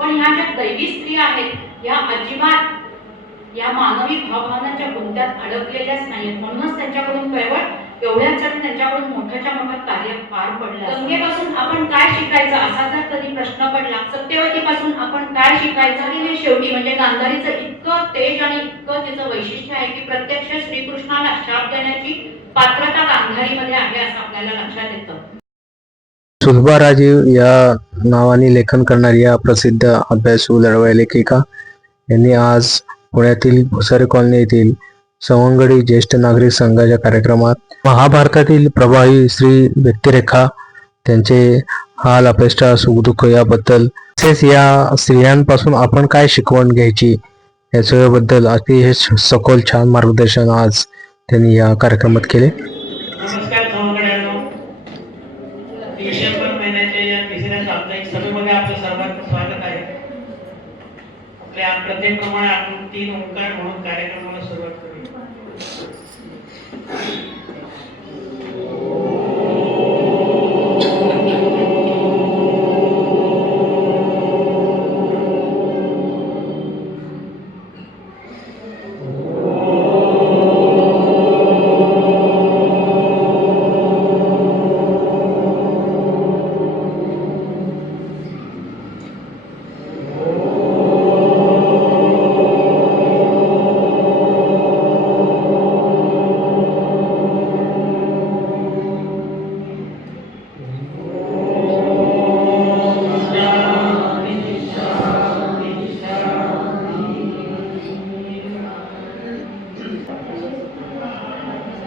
पण ह्या ज्या दैवी स्त्रिया आहेत या अजिबात या मानवी भावभावनांच्या गुंत्यात अडकलेल्याच नाहीत, म्हणूनच त्यांच्याकडून केवळ एवढ्यासाठी त्यांच्याकडून मोठ्याच्या मोठं कार्य पार पडलं. गंगेपासून आपण काय शिकायचं असा जर कधी प्रश्न पडला, सत्यवतीपासून आपण काय शिकायचं, आणि हे शेवटी म्हणजे गांधारीचं इतकं तेज आणि इतकं तिचं वैशिष्ट्य आहे की प्रत्यक्ष श्रीकृष्णाला शाप देण्याची पात्रता गांधारीमध्ये आहे असं आपल्याला लक्षात येतं. सुलभा राजीव या नावाने लेखन करणारी या प्रसिद्ध अभ्यासू लढवय्या लेखिका यांनी आज पुण्यातील भुसारी कॉलनी येथील सवंगडी ज्येष्ठ नागरिक संघाच्या कार्यक्रमात महाभारतातील प्रभावी स्त्री व्यक्तिरेखा, त्यांचे हाल अपेष्टा सुखदुःख याबद्दल, तसेच या स्त्रियांपासून आपण काय शिकवण घ्यायची याच्याबद्दल अतिशय सखोल छान मार्गदर्शन आज त्यांनी या कार्यक्रमात केले. नमस्कार सवंगड्यांनो, डिसेंबर महिन्याच्या या तिसऱ्या साप्ताहिक सभेमध्ये आपलं सर्वांचं स्वागत आहे. आपल्या प्रत्येकप्रमाणे आपण 3 ओंकार म्हणून कार्यक्रमाला सुरुवात करूया.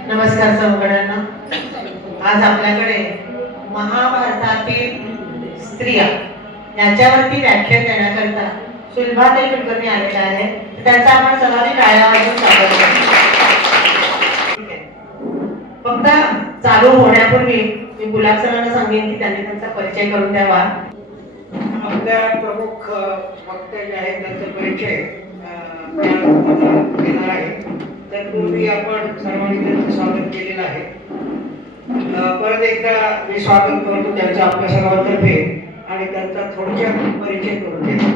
नमस्कार सवंगड्यांना, आज आपल्याकडे महाभारतातील स्त्रिया याच्यावरती व्याख्यान देण्याकरता सुलभाताई कुलकर्णी आलेल्या आहेत. त्यांचा आपण सर्वांनी टाळ्या वाजवून स्वागत करू. फक्त चालू होण्यापूर्वी मी गुलाब सरांना सांगेन की त्यांनी त्यांचा परिचय करून द्यावा. आपल्या प्रमुख वक्ते जे आहेत त्यांचा परिचय घेणार आहे. तत्पूर्वी आपण सर्वांनी त्यांचं स्वागत केलेलं आहे. परत एकदा मी स्वागत करतो त्यांचं आपल्या सर्वांतर्फे आणि त्यांचा थोडक्यात परिचय करून देतो.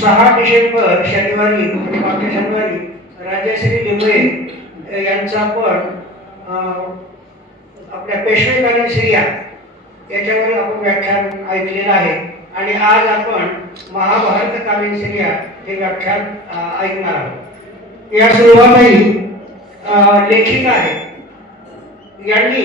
6 डिसेंबर शनिवारी म्हणजे मागच्या शनिवारी राजश्री लिंबे यांचा आपण आपल्या पेशवेकालीन स्त्रिया याच्यावर आपण व्याख्यान ऐकलेलं आहे आणि आज आपण महाभारतकालीन स्त्रिया हे व्याख्यान ऐकणार आहोत. या सुलभाताई लेखिका आहेत. यांनी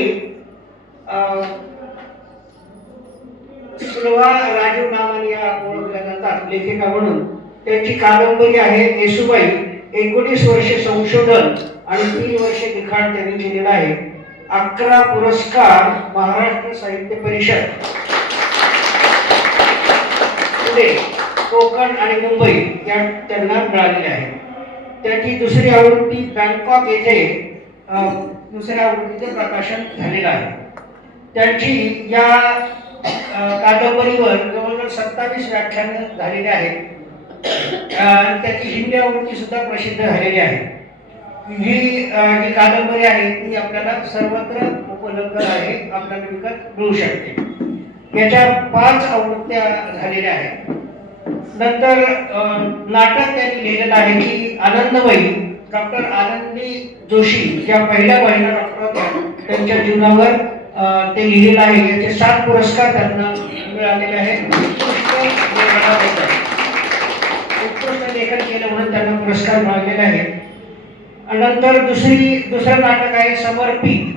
सुलभा राजीव नावाने या ओळखल्या जातात लेखिका म्हणून. त्यांची कादंबरी आहे येसुबाई. 19 वर्षे संशोधन आणि 3 वर्षे लिखाण त्यांनी केलेलं आहे. 11 पुरस्कार महाराष्ट्र साहित्य परिषद पुणे, कोकण आणि मुंबई या त्यांना मिळालेले आहे. त्याची दुसरी आवृत्ती बँकॉक येथे दुसऱ्या आवृत्तीचे प्रकाशन झालेलं आहे. त्यांची या कादंबरीवर जवळजवळ 27 व्याख्यानं झालेली आहेत. त्याची हिंदी आवृत्ती सुद्धा प्रसिद्ध झालेली आहे. ही जी कादंबरी आहे ती आपल्याला सर्वत्र उपलब्ध आहे, आपल्याला विकत मिळू शकते. याच्या 5 आवृत्त्या झालेल्या आहेत. नंतर नाटक त्यांनी लिहिलेलं आहे की आनंदबाई डॉक्टर आनंदी जोशी या पहिल्या महिला डॉक्टर होत्या, त्यांच्या जीवनावर ते लिहिलेलं आहे. याचे 7 पुरस्कार त्यांना मिळालेले आहेत. उत्कृष्ट लेखन केलं म्हणून त्यांना पुरस्कार मिळालेले आहेत. नंतर दुसरं नाटक आहे समर्पित.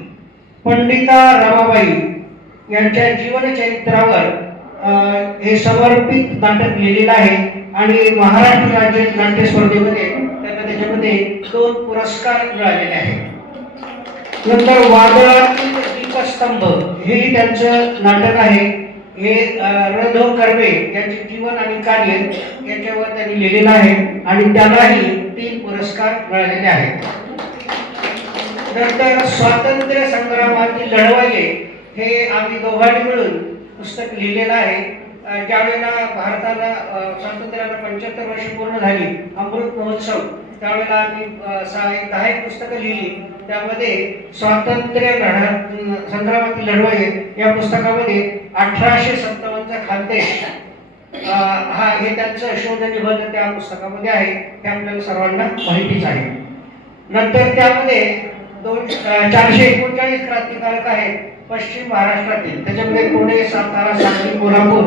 पंडिता रमाबाई यांच्या जीवनचरित्रावर हे समर्पित नाटक लिहिलेलं आहे आणि महाराष्ट्र राज्य नाट्य स्पर्धेमध्ये त्यांना त्याच्यामध्ये 2 पुरस्कार मिळालेले आहेत. नंतर वादळातील दीपस्तंभ हे त्यांचं नाटक आहे. हे रणधर कर्वे यांचे जीवन आणि कार्य याच्यावर त्यांनी लिहिलेलं आहे आणि त्यालाही 3 पुरस्कार मिळालेले आहेत. नंतर स्वातंत्र्य संग्रामातील लढवय्ये हे आम्ही दोघांनी मिळून पुस्तक लिहिलेलं आहे. ज्यावेळेला भारताला स्वातंत्र्याला 75 वर्ष पूर्ण झाली, अमृत महोत्सव, त्यावेळेला आम्ही 10 पुस्तकं लिहिली. त्यामध्ये स्वातंत्र्य संग्रामातील लढवय्ये या पुस्तकामध्ये 1857चा खानदेश हा हे त्यांचं शोधनिबंध त्या पुस्तकामध्ये आहे, हे आपल्याला सर्वांना माहितीच आहे. नंतर त्यामध्ये 439 क्रांतिकारक आहेत पश्चिम महाराष्ट्रातील, त्याच्यामध्ये पुणे, सातारा, सांगली, कोल्हापूर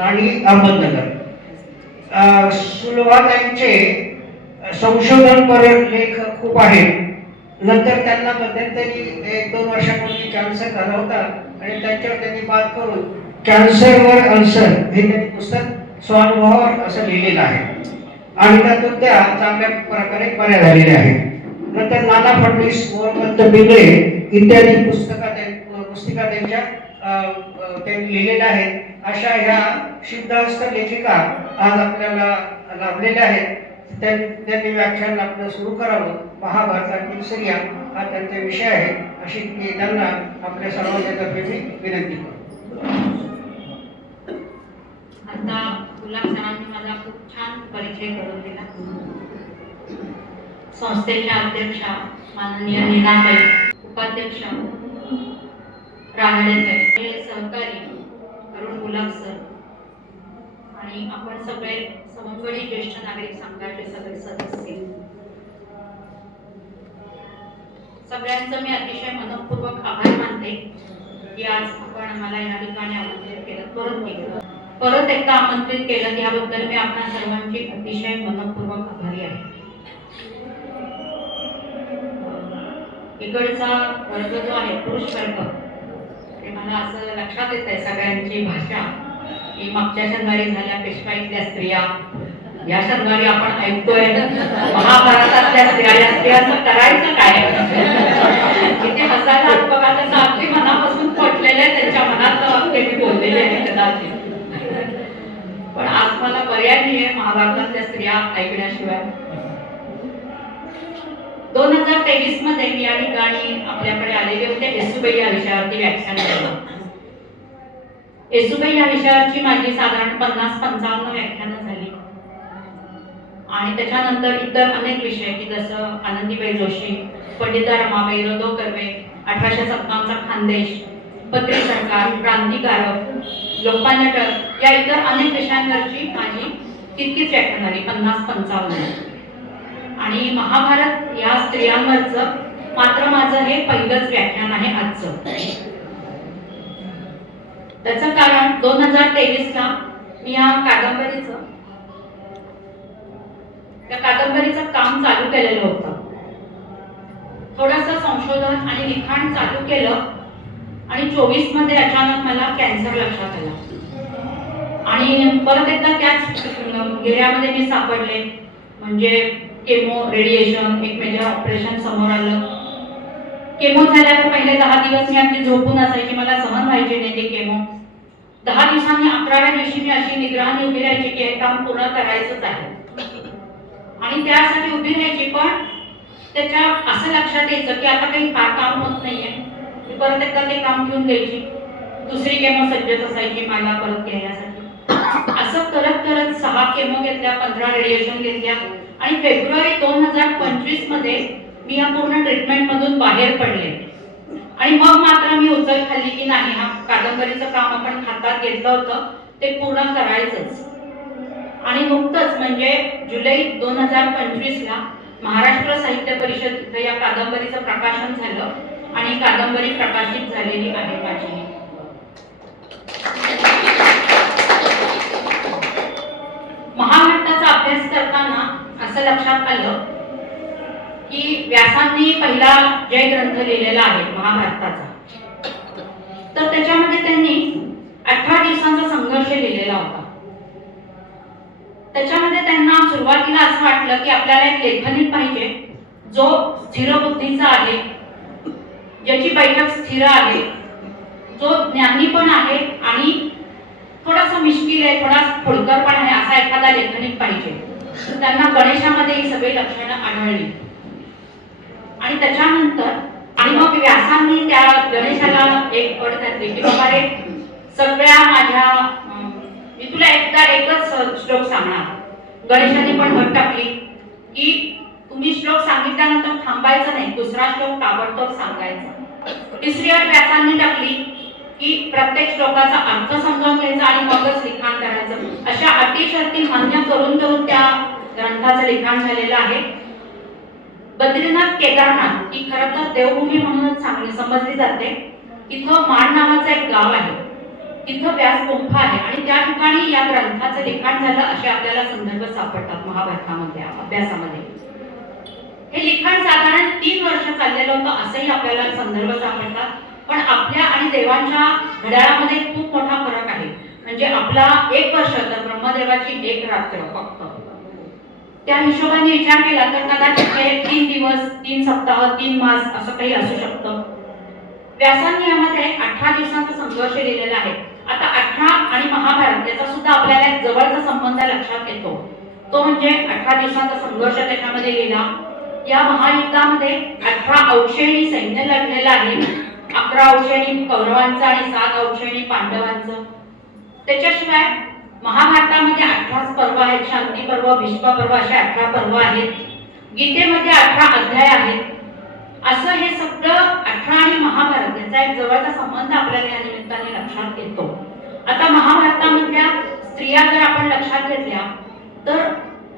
आणि अहमदनगर. सुलभाताईंचे संशोधनपर लेख खूप आहेत. नंतर त्यांना मध्यंतरी 1-2 वर्षापूर्वी कॅन्सर झाला होता आणि त्यांच्यावर त्यांनी बात करून कॅन्सरवर आन्सर हे त्यांनी पुस्तक स्वानुभवावर असं लिहिलेलं आहे आणि त्यातून त्या चांगल्या प्रकारे बऱ्या झालेल्या आहेत. नंतर नाना फडणवीस, मोहम्मद बिगळे इत्यादी पुस्तिका त्यांच्या त्यांनी लिहिलेल्या आहेत. अशा ह्या सिद्धहस्त लेखिका आज आपल्याला लाभलेल्या आहेत. त्यांनी व्याख्यान आपलं सुरू करावं. महाभारतातील स्त्रिया हा त्यांचा विषय आहे, अशी त्यांना आपल्या सर्वांच्या मी विनंती करतो. आता गुलाब सरांनी माझा खूप छान परिचय करून दिला. संस्थेच्या अध्यक्षा माननीय नीनाताई, उपाध्यक्ष राहडेताई, हे सहकारी अरुण गुलाब सर आणि आपण सगळे सवंगडी ज्येष्ठ नागरिक संघाचे सगळे सदस्य, सगळ्यांचं मी अतिशय मनपूर्वक आभार मानते की आज आपण मला या ठिकाणी आमंत्रित केलं, परत एकदा आमंत्रित केलं. याबद्दल मी आपल्या सर्वांची अतिशय मनपूर्वक आभारी आहे. इकडचा वर्ग जो आहे पुरुष वर्ग, ते मला असं लक्षात येत आहे सगळ्यांची भाषा की मागच्या शनिवारी झाल्या पेशवाईतल्या स्त्रिया, या शनिवारी आपण ऐकतोय महाभारतातल्या स्त्रिया असं करायचं काय. किती हसायला बघा, त्याचं अगदी मनापासून पटलेलं आहे, त्यांच्या मनात ते बोललेले आहे कदाचित. पण आज मला पर्याय नाही आहे महाभारतातल्या स्त्रिया ऐकण्याशिवाय. 2023 मध्ये मी या ठिकाणी आपल्याकडे आलेले होते येसूबाई या विषयावरती व्याख्यान केलं. येसूबाई या विषयावरची माझी साधारण 50-55 व्याख्यानं झाली आणि त्याच्यानंतर इतर अनेक विषय की जसं आनंदीबाई जोशी, पंडिता रमाबाई, रदो कर्वे, 1857चा खानदेश, पत्री सरकार, क्रांतिकारक, लोकमान्य टिळक या इतर अनेक विषयांवरची माझी तितकीच व्याख्यान झाली, 50-55. आणि महाभारत या स्त्रियांवरचं मात्र माझं हे पहिलंच व्याख्यान आहे आजचं. त्याचं कारण 2023ला मी या कादंबरीचं काम चालू केलेलं होतं. थोडंसं संशोधन आणि लिखाण चालू केलं आणि 24 मध्ये अचानक मला कॅन्सर लक्षात आला आणि परत एकदा त्याच गिऱ्यामध्ये मी सापडले. म्हणजे केमो, रेडिएशन, एक मेजर ऑपरेशन समोर आलं. केमो झाल्यावर पहिले 10 दिवस मी अगदी झोपून असायची, मला सहन व्हायचे नाही ते केमो. 10 दिवसांनी 11व्या दिवशी मी अशी निग्रहाने उभी राहायची की हे काम पूर्ण करायचंच आहे आणि त्यासाठी उभी राहायची. पण त्याच्या असं लक्षात यायचं की आता काही फार काम होत नाहीये. मी परत एकदा ते काम घेऊन द्यायची. दुसरी केमो सज्जच असायची मला परत घेण्यासाठी. असं करत करत 6 केमो घेतल्या, 15 रेडिएशन घेतल्या आणि फेब्रुवारी 2025 मध्ये मी या पूर्ण ट्रीटमेंट मधून बाहेर पडले. आणि मग मात्र मी उचल खाल्ली की नाही, हा कादंबरीचं काम आपण हातात घेतलं होतं ते पूर्ण करायचंच. आणि नुकतंच म्हणजे जुलै 2025ला महाराष्ट्र साहित्य परिषद इथं या कादंबरीचं प्रकाशन झालं आणि कादंबरी प्रकाशित झालेली आहे माझी. महाभारताचा अभ्यास करताना असं लक्षात आलं की व्यासांनी पहिला जय ग्रंथ लिहिलेला आहे महाभारताचा, तर त्याच्यामध्ये त्यांनी 18 दिवसांचा संघर्ष लिहिलेला होता. त्याच्यामध्ये त्यांना सुरुवातीला असं वाटलं की आपल्याला एक लेखनिक पाहिजे जो स्थिर बुद्धीचा आहे, ज्याची बैठक स्थिर आहे, जो ज्ञानी पण आहे आणि थोडासा मिश्किल आहे, थोडा फुलकर पण आहे, असा एखादा लेखनिक पाहिजे. त्यांना गणेशामध्ये ही सगळी लक्षणं आढळली. आणि त्याच्यानंतर आणि मग व्यासांनी त्या गणेशाला एक अट घातली की बाबा रे, सगळ्या माझ्या मी तुला एकच श्लोक सांगणार. गणेशाने पण अट टाकली की तुम्ही श्लोक सांगितल्यानंतर थांबायचं नाही, दुसरा श्लोक ताबडतोब सांगायचा. तिसरी अट व्यासांनी टाकली की प्रत्येक श्लोकाचा अर्थ समजावून घ्यायचा आणि मगच लिखाण करायचं, अशा अटी शर्ती मान्य करून त्या ग्रंथाचं लिखाण झालेलं आहे. बद्रीनाथ केदारनाथ ही खरं तर देवभूमी म्हणूनच चांगली समजली जाते. तिथं माण नावाचं एक गाव आहे, तिथं व्यास गुंफा आहे आणि त्या ठिकाणी या ग्रंथाचं लिखाण झालं असे आपल्याला संदर्भ सापडतात महाभारतामध्ये अभ्यासामध्ये. हे लिखाण साधारण 3 वर्ष चाललेलं होतं असंही आपल्याला संदर्भ सापडतात. पण आपल्या आणि देवांच्या घड्याळामध्ये खूप मोठा फरक आहे. म्हणजे आपला 1 वर्ष तर ब्रह्मदेवाची 1 रात्र फक्त. त्या हिशोबाने विचार केला तर कदाचित हे 3 दिवस, 3 सप्ताह, 3 मास असं काही असू शकतं. व्यासांनी यामध्ये 18 दिवसांचा संघर्ष लिहिलेला आहे. आता 18 आणि महाभारत याचा सुद्धा आपल्याला एक जवळचा संबंध लक्षात येतो. तो म्हणजे 18 दिवसांचा संघर्ष त्याच्यामध्ये लिहिला. या महायुद्धामध्ये 18 अंशेनी सैन्य लढलेलं आहे. 11 अंशेनी कौरवांचं आणि 7 अंशेनी पांडवांचं. त्याच्याशिवाय महाभारतामध्ये 18 पर्व आहेत. शांती पर्व, भीष्म पर्व असे 18 पर्व आहेत. गीतेमध्ये 18 अध्याय आहेत. असं हे सगळं 18 आणि महाभारत याचा एक जवळचा संबंध आपल्याला या निमित्ताने लक्षात येतो. आता महाभारतामधल्या स्त्रिया जर आपण लक्षात घेतल्या तर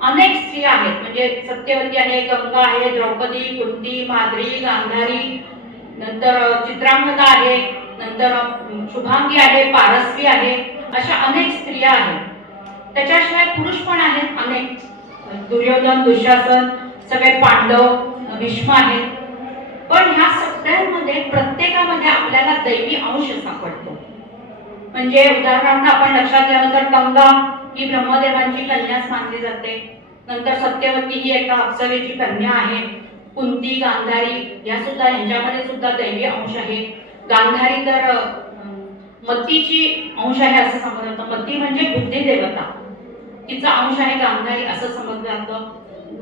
अनेक स्त्रिया आहेत. म्हणजे सत्यवती आहे, गंगा आहे, द्रौपदी, कुंती, माद्री, गांधारी, नंतर चित्रांगदा आहे, नंतर शुभांगी आहे, पारस्वी आहे, अशा अनेक स्त्रिया आहेत. त्याच्याशिवाय पुरुष पण आहेत अनेक. दुर्योधन, दुःशासन, सगळे पांडव, भीष्म आहेत. पण ह्या सगळ्यांमध्ये प्रत्येकामध्ये आपल्याला दैवी अंश सापडतो. म्हणजे उदाहरणार्थ आपण लक्षात घ्यावं तर गंगा ही ब्रह्मदेवांची कन्याच मानली जाते. नंतर सत्यवती ही एका अप्सरेची कन्या आहे. कुंती, गांधारी या सुद्धा यांच्यामध्ये सुद्धा दैवी अंश आहे. गांधारी तर मतीची अंश आहे असं समजलं जातं. मती म्हणजे बुद्धी देवता, तिचा अंश आहे गांधारी असं समजलं जातं.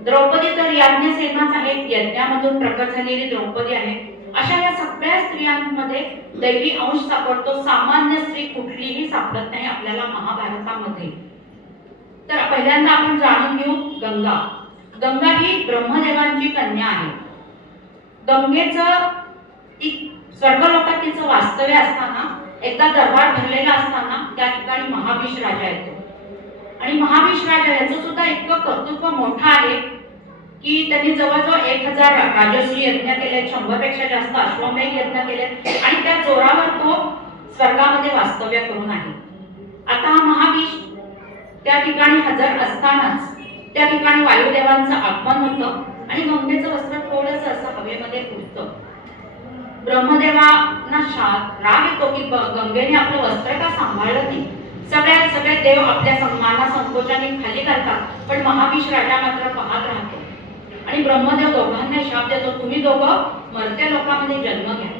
द्रौपदी तर याज्ञसेनाच आहे, यज्ञामधून प्रकट झालेली द्रौपदी आहे. अशा या सगळ्या स्त्रियांमध्ये दैवी अंश सापडतो. सामान्य स्त्री कुठलीही सापडत नाही आपल्याला महाभारतामध्ये. तर पहिल्यांदा आपण जाणून घेऊ गंगा. गंगा ही ब्रह्मदेवांची कन्या आहे. गंगेचं स्वर्गलोकात तिचं वास्तव्य असताना एकदा दरबार भरलेला असताना त्या ठिकाणी महाबीज राजा येतो. आणि महाबीज राजा याचं सुद्धा इतकं कर्तृत्व मोठं आहे की त्यांनी जवळजवळ 1000 राजश्री यज्ञ केले, 100 पेक्षा जास्त अश्वमेध यज्ञ केले आणि त्या जोरावर तो स्वर्गामध्ये वास्तव्य करून आहे. आता हा महाबीज त्या ठिकाणी हजर असतानाच त्या ठिकाणी वायुदेवांचं आगमन होतं आणि गंगेचं वस्त्र थोडंसं असं हवेमध्ये उडतं. ब्रह्मदेवांना राग येतो की गंगेने आपलं वस्त्र का सांभाळलं नाही. सगळे देव आपल्या सन्माना संकोचाने खाली करतात, पण महाबीज राजा मात्र पाहत राहतो आणि ब्रह्मदेव दोघांना शाप देतो, तुम्ही दोघं मर्त्य लोकांमध्ये जन्म घ्या.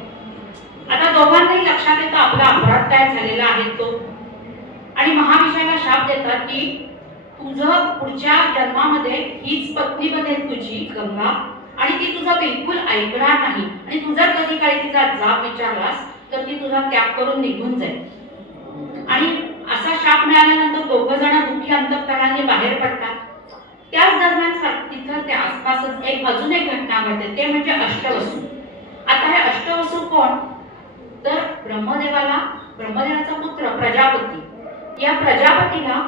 आता दोघांनाही लक्षात येतं आपला अपराध काय झालेला आहे तो. आणि महाबीजाला शाप देतात की तुझं पुढच्या जन्मामध्ये हीच पत्नी बनेल तुझी गंगा आणि ती तुझं बिलकुल ऐकणार नाही आणि तू जर कधी काही तिचा जाब विचारलास तर ती तुझा त्याग करून निघून जाईल. आणि असा शाप मिळाल्यानंतर दोघं जण दुःखी अंतःकरणाने बाहेर पडतात. त्याच दरम्यान तिथं त्या आसपासच अजून एक घटना घडते, ते म्हणजे अष्टवसू. आता हे अष्टवसू कोण तर ब्रह्मदेवाचा पुत्र प्रजापती. या प्रजापतीला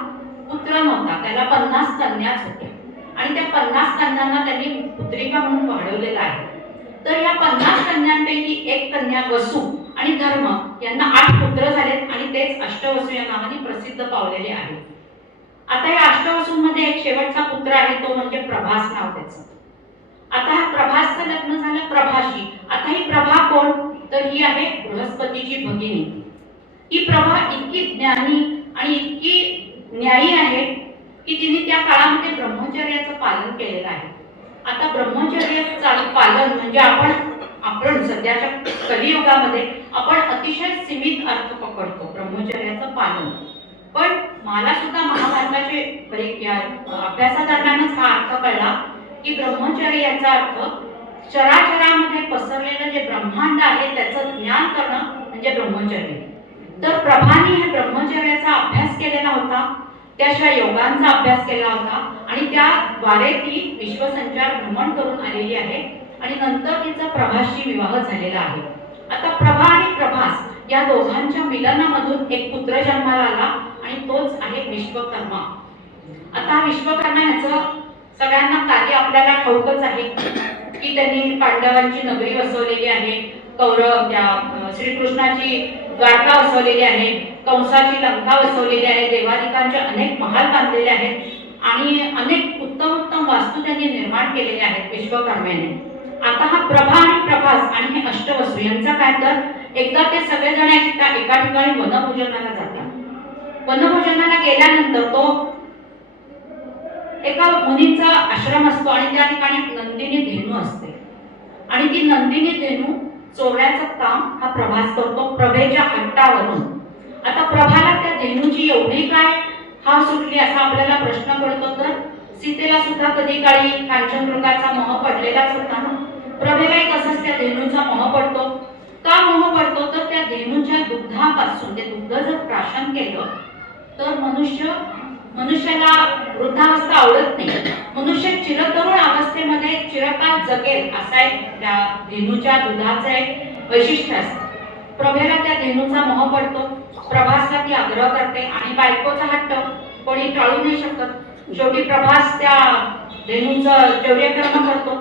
पुत्र नव्हता, त्याला 50 कन्याच होत्या आणि त्या 50 कन्यांना त्यांनी पुत्रिका म्हणून वाढवलेला आहे. तर या 50 कन्यांपैकी एक कन्या वसू आणि धर्म यांना 8 पुत्र झालेत आणि तेच अष्टवसू या नावाने प्रसिद्ध पावलेले आहेत. आता या अष्टवसूंमध्ये एक शेवटचा पुत्र आहे, तो म्हणजे प्रभास नाव त्याचं. आता हा प्रभासचं लग्न झालं प्रभाशी. आता ही प्रभा कोण तर ही आहे बृहस्पतीची भगिनी. ही प्रभा इतकी ज्ञानी आणि इतकी न्यायी आहे की तिने त्या काळामध्ये ब्रह्मचर्याचं पालन केलेलं आहे. आता ब्रह्मचर्याचं पालन म्हणजे आपण सध्याच्या कलियुगामध्ये आपण अतिशय सीमित अर्थ पकडतो ब्रह्मचर्याचं पालन. पण मला सुद्धा महाभारताचे अभ्यासादरम्यानच हा अर्थ कळला की ब्रह्मचर्य याचा अर्थ चराचरामध्ये पसरलेलं जे ब्रह्मांड आहे त्याचं ज्ञान करणं म्हणजे ब्रह्मचर्य. तर प्रभानी हा ब्रह्मचर्याचा अभ्यास केलेला होता, त्याशिवाय योगांचा अभ्यास केला होता आणि त्याद्वारे ती विश्वसंचार भ्रमण करून आलेली आहे आणि नंतर तिचा प्रभासशी विवाह झालेला आहे. आता प्रभा आणि प्रभास या दोघांच्या मिलनामधून एक पुत्र जन्माला आला आणि तोच आहे विश्वकर्मा. आता विश्वकर्मा ह्याचं सगळ्यांना कार्य आपल्याला ठाऊकच आहे की त्यांनी पांडवांची नगरी वसवलेली आहे, श्रीकृष्णाची द्वारका वसवलेली आहे, कंसाची लंका वसवलेली आहे, देवादिकांचे अनेक महाल बांधलेले आहेत आणि अनेक उत्तम उत्तम वास्तू त्यांनी निर्माण केलेले आहेत विश्वकर्म्याने. आता हा प्रभा आणि प्रभास आणि हे अष्टवसू यांचा काय तर एकदा ते सगळेजण एका ठिकाणी वनभोजनाला जातात. वनभोजनाला गेल्यानंतर तो एका मुनीचा आश्रम असतो आणि त्या ठिकाणी नंदिनी धेनू असते आणि ती नंदिनी धेनू चोरण्याचं काम हा प्रभास करतो प्रभेच्या हट्टावरून. आता प्रभाला त्या धेनूची एवढी काय हाव सुटली असा आपल्याला प्रश्न पडतो. तर सीतेला सुद्धा कधी काळी कांचनमृगाचा मोह पडलेलाच होता ना. प्रभेलाही तसंच त्या धेनूचा मोह पडतो. का मोह पडतो तर त्या धेनूच्या दुग्धापासून ते दुग्ध जर प्राशन केलं तर मनुष्याला वृद्धावस्था आवडत नाही. मनुष्य चिरतरुण अवस्थेमध्ये चिरकाल जगेल असा एक त्या धेनूच्या दुधाचं एक वैशिष्ट्य असतं. प्रभेला त्या धेनूचा मोह पडतो. प्रभासला ती आग्रह करते आणि बायकोचा हट्ट कोणी टाळू नाही शकत. शेवटी प्रभास त्या धेनूचं चौर्यकर्म करतो.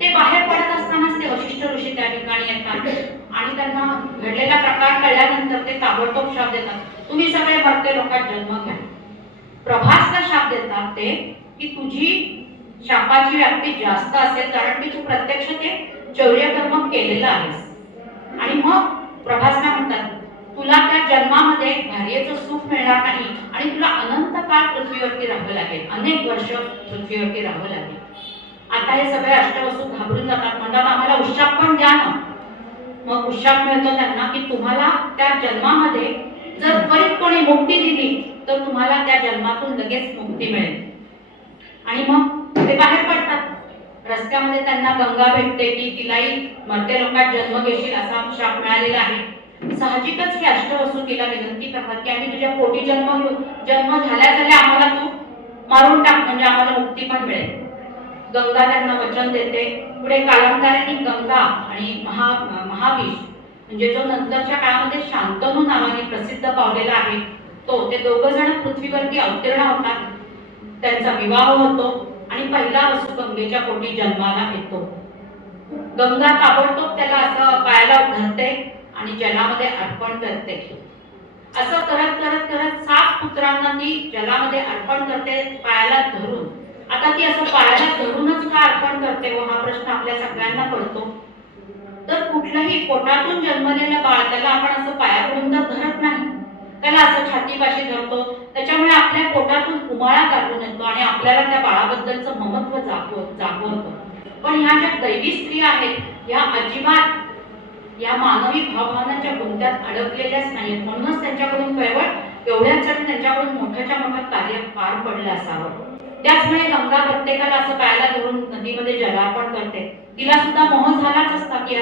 ते बाहेर पडत असतानाच ते वशिष्ठ ऋषी त्या ठिकाणी येतात आणि त्यांना घडलेला प्रकार कळल्यानंतर ते ताबडतोब शाप देतात, तुम्ही सगळे मरते लोकात जन्म घ्या. प्रभासला शाप देतात ते की तुझी शापाची व्याप्ती जास्त असेल कारण की तू प्रत्यक्ष ते चौर्यकर्म केलेलं आहेस. आणि मग प्रभासला म्हणतात तुला त्या जन्मामध्ये भार्येचं सुख मिळणार नाही आणि तुला अनंत काळ पृथ्वीवरती राहावं लागेल, अनेक वर्ष पृथ्वीवरती राहावं लागेल. आता हे सगळे अष्टवसू घाबरून जातात, म्हणतात आम्हाला उशाप पण द्या ना. मग उशाप मिळतो त्यांना की तुम्हाला त्या जन्मामध्ये जर त्वरित कोणी मुक्ती दिली तर तुम्हाला त्या जन्मातून लगेच मुक्ती मिळेल. आणि मग ते बाहेर पडतात. रस्त्यामध्ये त्यांना गंगा भेटते की तिलाही मरते लोकात जन्म घेशील असा शाप मिळालेला आहे. साहजिकच हे अष्टवसू तिला विनंती करतात की आम्ही तुझ्या पोटी जन्म घेऊ, जन्म झाल्या आम्हाला तू मारून टाक म्हणजे आम्हाला मुक्ती पण मिळेल. गंगा त्यांना वचन देते. पुढे कालांतराने गंगा आणि महाविष म्हणजे जो नंतरच्या काळामध्ये शांतनू नावाने प्रसिद्ध पावलेला आहे तो, ते दोघं जण पृथ्वीवरती अवतीर्ण होतात. त्यांचा विवाह होतो आणि पहिला वसू गंगेच्या पोटी जन्माला येतो. गंगा ताबडतोब त्याला असं पायाला धरते आणि जलामध्ये अर्पण करते. असं करत करत करत 7 पुत्रांना ती जलामध्ये अर्पण करते पायाला धरून. आता ती असं पायाला धरूनच का अर्पण करते व हा प्रश्न आपल्या सगळ्यांना पडतो. तर कुठलंही पोटातून जन्मलेलं बाळ त्याला आपण असं पायाकडून तर धरत नाही, त्याला असं छातीपाशी धरतो. त्याच्यामुळे आपल्या पोटातून उमाळा काढून येतो आणि आपल्याला त्या बाळाबद्दलचं ममत्व जागवतं. पण ह्या ज्या दैवी स्त्रिया आहेत ह्या अजिबात या मानवी भावभावनांच्या गुंत्यात अडकलेल्याच नाहीत. म्हणूनच त्यांच्याकडून केवळ एवढ्यासाठी त्यांच्याकडून मोठ्याच्या मोठं कार्य पार पडलं असावं. त्याचमुळे गंगा प्रत्येकाला असं पायाला धरून नदीमध्ये जलार्पण करते. तिला सुद्धा मोह झालाच असता की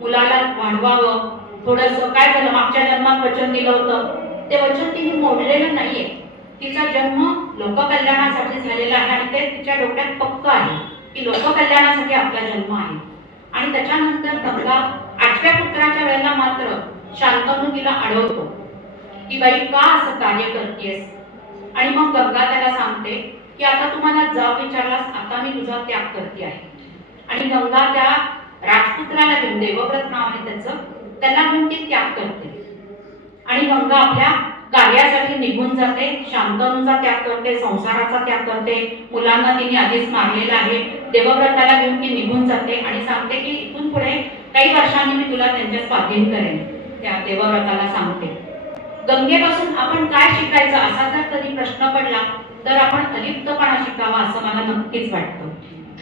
मुलाला वाढवावं, थोडंसं काय झालं मागच्या जन्मात वचन दिलं होतं ते वचन तिने मोडलेलं नाहीये. तिचा जन्म लोककल्याणासाठी झालेला आहे आणि ते तिच्या डोक्यात पक्क आहे की लोककल्याणासाठी आपला जन्म आहे. आणि त्याच्यानंतर गंगा 8व्या पुत्राच्या वेळेला मात्र शांतनू तिला अडवतो की बाई का असं कार्य करतेस. आणि मग गंगा त्याला सांगते की आता तुम्हाला जाब विचारलास, आता मी तुझा त्याग करते आहे. आणि गंगा त्या राजपुत्राला घेऊन, देवव्रत नावाने त्याला घेऊन ती त्याग करते. आणि गंगा आपल्या कार्यासाठी निघून जाते. शांतनूचा त्याग करते, संसाराचा त्याग करते. मुलांना तिने आधीच मारलेला आहे. देवव्रताला घेऊन ती निघून जाते आणि सांगते की इथून पुढे काही वर्षांनी मी तुला त्यांच्या स्वाधीन करेन. त्या देवव्रताला सांगते. गंगेपासून आपण काय शिकायचं असा जर कधी प्रश्न पडला तर आपण अलिप्तपणा शिकावा असं मला नक्कीच वाटतं.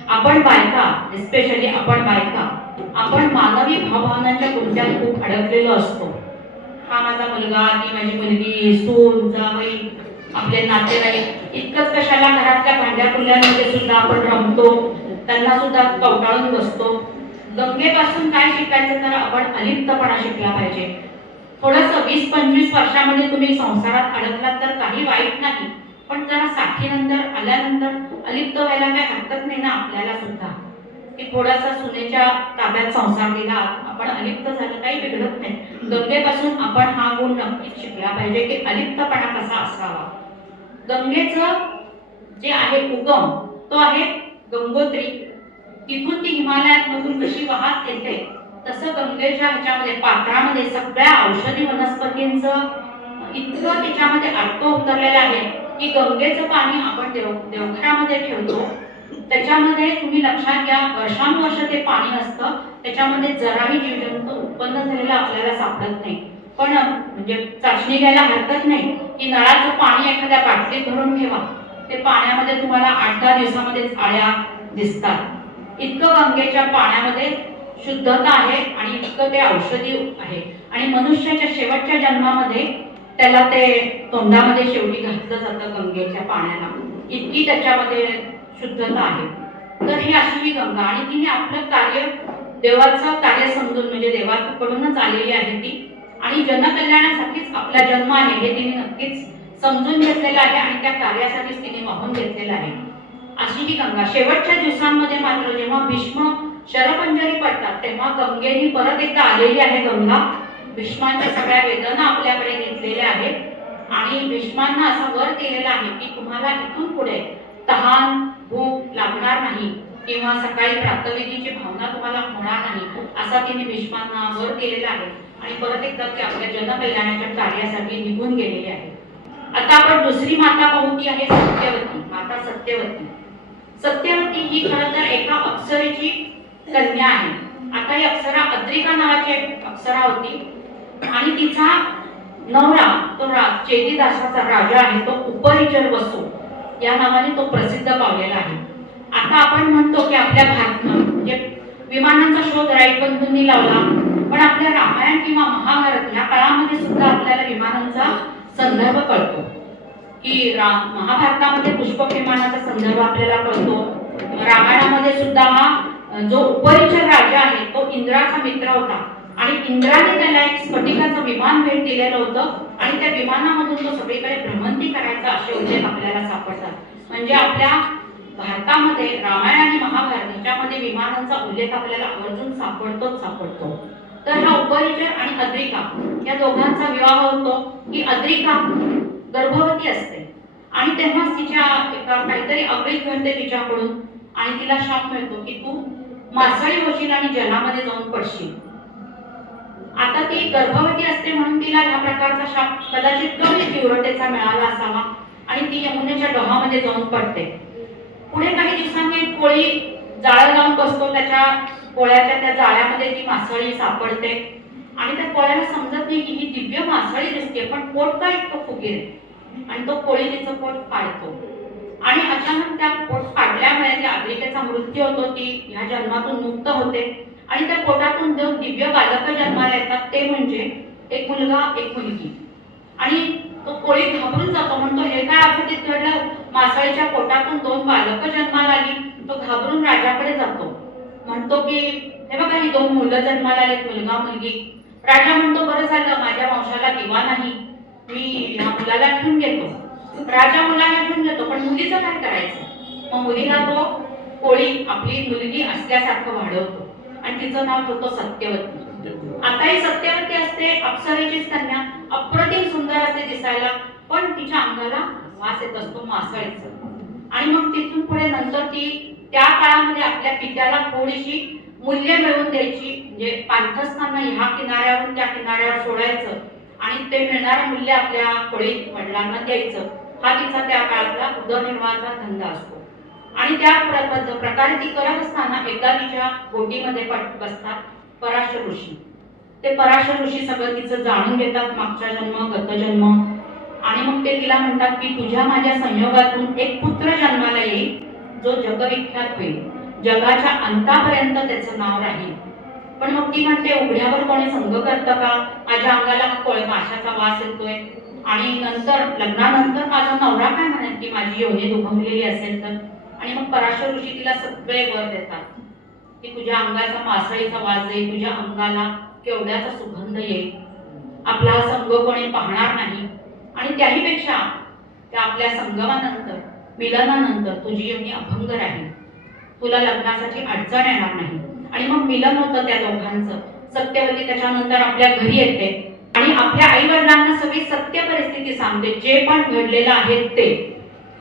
आपण बायका, एस्पेशली आपण बायका, आपण मानवी भावभावनांच्या गुंत्यात खूप अडकलेलो असतो. हा माझा मुलगा, ती माझी मुलगी, सून, जावई, आपले नातेवाईक, इतकंच कशाला घरातल्या भांड्या कुल्ल्यांमध्ये सुद्धा आपण रमतो, त्यांना सुद्धा कवटाळून बसतो. गंगेपासून काय शिकायचं तर आपण अलिप्तपणा शिकला पाहिजे. थोडंसं 20-25 वर्षामध्ये तुम्ही संसारात अडकलात तर काही वाईट नाही, पण जरा 60 नंतर आल्यानंतर अलिप्त व्हायला काही हरकत नाही ना आपल्याला सुद्धा. की थोडासा सुनेच्या ताब्यात संसार दिला, आपण अलिप्त झालं काही बिघडत नाही. गंगेपासून आपण हा गुण नक्कीच शिकला पाहिजे की अलिप्तपणा कसा असावा. गंगेचं जे आहे उगम तो आहे गंगोत्री. तिथून ती हिमालयातमधून कशी वाहत येते तसं गंगेच्या ह्याच्यामध्ये पात्रामध्ये सगळ्या औषधी वनस्पतींचं इतकं त्याच्यामध्ये अर्थ उतरलेलं आहे की गंगेचं पाणी आपण देवघरामध्ये ठेवतो. त्याच्यामध्ये तुम्ही लक्षात घ्या, वर्षानुवर्ष ते पाणी असतं, त्याच्यामध्ये जराही जीवजंतू उत्पन्न झालेला आपल्याला सापडत नाही. पण म्हणजे चाचणी घ्यायला हरकत नाही की नळाचं पाणी एखाद्या बाटलीत भरून ठेवा, ते पाण्यामध्ये तुम्हाला 8-10 दिवसामध्ये आळ्या दिसतात. इतकं गंगेच्या पाण्यामध्ये शुद्धता आहे आणि इतकं ते औषधी आहे. आणि मनुष्याच्या शेवटच्या जन्मामध्ये त्याला ते तोंडामध्ये शेवटी घातलं जातं गंगेच्या पाण्याला, इतकी त्याच्यामध्ये शुद्धता आहे. तर ही अशी ही गंगा आणि तिने आपलं कार्य, देवाचं कार्य समजून, म्हणजे देवाकडूनच आलेली आहे ती आणि जनकल्याणासाठीच आपला जन्म आहे हे तिने नक्कीच समजून घेतलेलं आहे आणि त्या कार्यासाठीच तिने वाहून घेतलेलं आहे. अशी ही गंगा. शेवटच्या दिवसांमध्ये मात्र जेव्हा भीष्म शरपंजरी पडतात तेव्हा गंगेने परत एकदा आलेली आहे गंगा. भीष्मांच्या सगळ्या वेदना आपल्याकडे घेतलेल्या आहेत आणि भीष्मांना असा वर दिलेला आहे की तुम्हाला इथून पुढे तहान भूक लागणार नाही किंवा सकाळी प्रातःविधीची भावना तुम्हाला होणार नाही, असा तिने भीष्मांना वर दिलेला आहे आणि परत एकदा ते आपल्या जनकल्याणाच्या कार्यासाठी निघून गेलेले आहे. आता आपण दुसरी माता पाहू, ती आहे सत्यवती. माता सत्यवती. सत्यवती ही खरं तर एका अप्सरेची कन्या आहे. आता ही अप्सरा अद्रिका नावाची एक अप्सरा होती आणि तिचा नवरा तो चेदिदासाचा राजा आहे, तो उपरिचर वसू या नावाने तो प्रसिद्ध पावलेला आहे. आता आपण म्हणतो की आपल्या भारत म्हणजे विमानांचा शोध राईट बंधूंनी लावला, पण आपल्या रामायण किंवा महाभारत या काळामध्ये सुद्धा आपल्याला विमानांचा संदर्भ कळतो की महाभारतामध्ये पुष्पक विमानाचा संदर्भ आपल्याला कळतो. रामायणामध्ये सुद्धा हा जो उपरिचर राजा आहे तो इंद्राचा मित्र होता आणि इंद्राने त्याला एक स्फटिकाचं विमान भेट दिलेलं होतं आणि त्या विमानामधून तो सगळीकडे भ्रमंती करायचा असे उल्लेख आपल्याला सापडतात. म्हणजे आपल्या भारतामध्ये रामायण आणि महाभारत याच्यामध्ये विमानांचा उल्लेख आपल्याला आवर्जून सापडतो. तर हा उपरिचर आणि अद्रिका या दोघांचा विवाह होतो की अद्रिका गर्भवती असते आणि तेव्हाच तिच्या काहीतरी अवैध घडते तिच्याकडून आणि तिला शाप मिळतो की तू मासळी होशील आणि जलामध्ये जाऊन पडशील. आता ती गर्भवती असते म्हणून तिला ह्या प्रकारचा शाप कदाचित कमी तीव्रतेचा मिळाला असावा आणि ती यमुनेच्या डोहामध्ये जाऊन पडते. पुढे काही दिवसांनी एक कोळी जाळं लावून बसतो, त्याच्या कोळ्याच्या त्या जाळ्यामध्ये ती मासळी सापडते आणि त्या कोळ्याला समजत नाही की ही दिव्य मासळी दिसते पण पोट का इतकं फुगीर आणि तो कोळी तिचं पोट फाडतो आणि अचानक त्या पोट फाडल्यामुळे त्या अद्रिकेचा मृत्यू होतो. ती ह्या जन्मातून मुक्त होते आणि त्या पोटातून दोन दिव्य बालक जन्माला येतात, ते म्हणजे एक मुलगा एक मुलगी. आणि तो कोळी घाबरून जातो, म्हणतो हे काय आपत्तीत घडलं, मासळीच्या पोटातून दोन बालक जन्माला आली. तो घाबरून राजाकडे जातो, म्हणतो की हे बघा ही दोन मुलं जन्माला आलेत, मुलगा मुलगी. राजा म्हणतो बरं झालं, माझ्या वंशाला दिवा नाही, मी ह्या मुलाला ठेवून घेतो. राजा मुलाला ठेवून घेतो, पण मुलीचं काय करायचं? मग मुलीला तो कोळी आपली मुलगी असल्यासारखं वाढवतो आणि तिचं नाव ठेवतो सत्यवती. आता ही सत्यवती असते, अप्सरेचीच कन्या, अप्रतिम सुंदर असते दिसायला, पण तिच्या अंगाला वास येत असतो मासळीचा. आणि मग तिथून पुढे नंतर ती त्या काळामध्ये आपल्या पित्याला थोडीशी मूल्य मिळवून द्यायची, म्हणजे पार्थस्थांना ह्या किनाऱ्यावरून त्या किनाऱ्यावर सोडायचं आणि ते मिळणारं मूल्य आपल्या कोळी वडिलांना द्यायचं. हा तिचा त्या काळातला उदरनिर्वाहाचा धंदा असतो. आणि त्या प्रकारे ती करत असताना एकदा तिच्या बोटीमध्ये बसतात पराशर ऋषी. ते पराशर ऋषी सगळं तिचं जाणून घेतात, मागचा जन्म गतजन्म, आणि मग ते तिला म्हणतात की तुझ्या माझ्या संयोगातून एक पुत्र जन्माला येईल जो जगविख्यात होईल, जगाच्या अंतापर्यंत त्याचं नाव राहील. पण मग ती म्हणते उघड्यावर कोणी संग करतं का? माझ्या अंगाला माशाचा वास येतोय आणि नंतर लग्नानंतर माझा नवरा काय म्हणेल की माझी योनी दुभंगलेली असेल तर. आणि मग पराशर ऋषी तिला सगळे वर देतात की तुझ्या अंगाचा मासळीचा वास येईल, तुझ्या अंगाला केवढ्याचा सुगंध येईल, आपला संग कोणी पाहणार नाही आणि त्याहीपेक्षा त्या आपल्या संगमानंतर मिलनानंतर तुझी योनी अभंग राहील. तुला लग्नासाठी अडचण येणार नाही. आणि मग मिलन होतं त्या दोघांचं. सत्यवती त्याच्यानंतर आपल्या घरी येते आणि आपल्या आई वडिलांना सगळी सत्य परिस्थिती सांगते, जे पण घडलेलं आहे ते.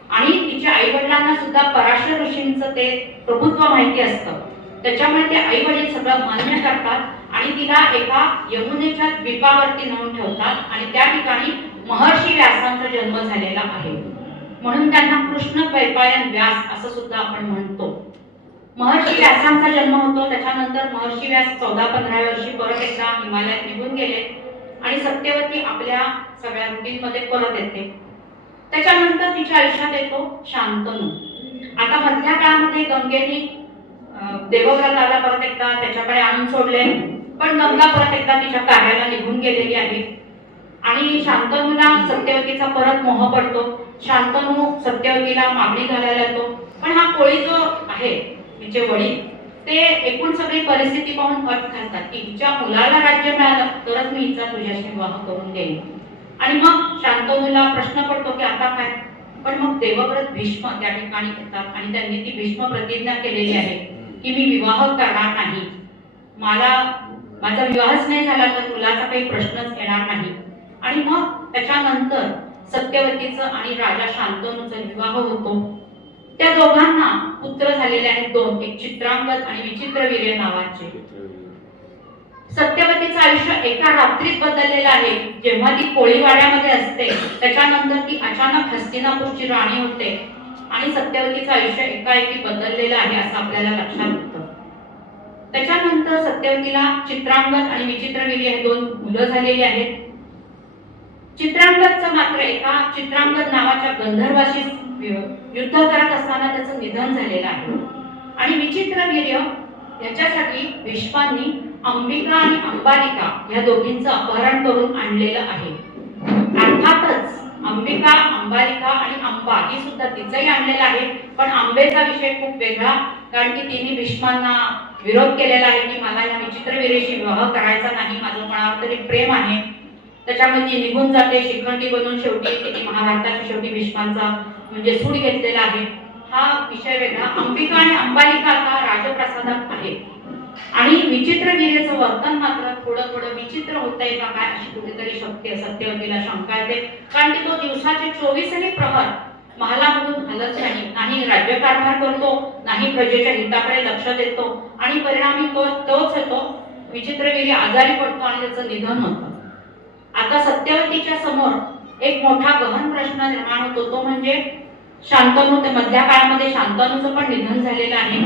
आणि तिच्या आई वडिलांना सुद्धा पराशर ऋषींचं ते प्रभुत्व माहिती असतं, त्याच्यामुळे ते आई वडील सगळं मान्य करतात आणि तिला एका यमुनेच्या द्वीपावरती नेऊन ठेवतात आणि त्या ठिकाणी महर्षी व्यासांचा जन्म झालेला आहे. म्हणून त्यांना कृष्ण द्वैपायन व्यास असं सुद्धा आपण म्हणतो. महर्षी व्यासांचा जन्म होतो. त्याच्यानंतर महर्षी व्यास 14-15 वर्षी परत एकदा हिमालयात निघून गेले आणि सत्यवती आपल्या सगळ्या रुटीनमध्ये परत येते. त्याच्यानंतर तिच्या आयुष्यात येतो शांतनू. आता मधल्या काळामध्ये गंगेने देवव्रताला परत एकदा त्याच्याकडे आणून सोडले, पण गंगा परत एकदा तिच्या कार्याला निघून गेलेली आहे आणि शांतनूला सत्यवतीचा परत मोह पडतो. शांतनू सत्यवतीला मागणी घालायला येतो, पण हा कोळी जो आहे तिचे वडील ते एकूण सगळी परिस्थिती पाहून अट घालतात की हिच्या मुलाला राज्य मिळालं तरच मी हिचा तुझ्याशी विवाह करून देईन. आणि मग शांतनूला प्रश्न पडतो की आता काय. पण मग देवव्रत भीष्म त्या ठिकाणी येतात आणि त्यांनी ती भीष्म प्रतिज्ञा केलेली आहे की मी विवाह करणार नाही, माझा विवाहच नाही झाला तर मुलाचा काही प्रश्नच येणार नाही. आणि मग त्याच्यानंतर सत्यवतीचं आणि राजा शांतनूचा विवाह होतो. त्या दोघांना पुत्र झालेले आहेत 2, एक चित्रांगद आणि विचित्रवीर्य नावाचे. सत्यवतीचं आयुष्य एका रात्रीत बदललेलं आहे. जेव्हा ती कोळीवाड्यामध्ये असते त्याच्यानंतर ती अचानक हस्तिनापूरची राणी होते आणि सत्यवतीचं आयुष्य एकाएकी बदललेलं आहे असं आपल्याला लक्षात येतं. त्याच्यानंतर सत्यवतीला चित्रांगद आणि विचित्रवीर्य हे 2 मुलं झालेली आहेत. चित्रांगदचं मात्र एका चित्रांगद नावाच्या गंधर्वाशी युद्ध करत असताना त्याचं निधन झालेलं आहे. आणि विचित्रवीर्य याच्यासाठी भीष्मांनी अंबिका आणि अंबालिका या दोघींचं अपहरण करून आणलेलं आहे. अर्थातच अंबिका, अंबालिका आणि अंबा ही सुद्धा तिचंही आणलेलं आहे, पण आंबेचा विषय खूप वेगळा, कारण की तिने भीष्मांना विरोध केलेला आहे की मला या विचित्रवीर्याशी विवाह करायचा नाही, माझं कोणावर तरी प्रेम आहे. त्याच्यामुळे ती निघून जाते शिखंडी बनून. शेवटी तिने महाभारताच्या शेवटी भीष्मांचा म्हणजे सूड घेतलेला आहे. हा विषय वेगळा. अंबिका आणि अंबालिका आता राजप्रसादात आहे आणि विचित्रवीर्याचं वर्तन मात्र थोडं विचित्र होतंय का काय अशी कुठेतरी सत्यवतीला शंका येते, कारण की तो दिवसाचे 24 प्रहर महालामधून हलत नाही राज्यकारभार करतो, नाही प्रजेच्या हिताकडे लक्ष देतो आणि परिणामी तोच येतो विचित्रवीर्य आजारी पडतो आणि त्याचं निधन होतं. आता सत्यवतीच्या समोर एक मोठा गहन प्रश्न निर्माण होतो, तो म्हणजे शांतनू. ते मधल्या काळामध्ये शांतनूचं पण निधन झालेलं आहे.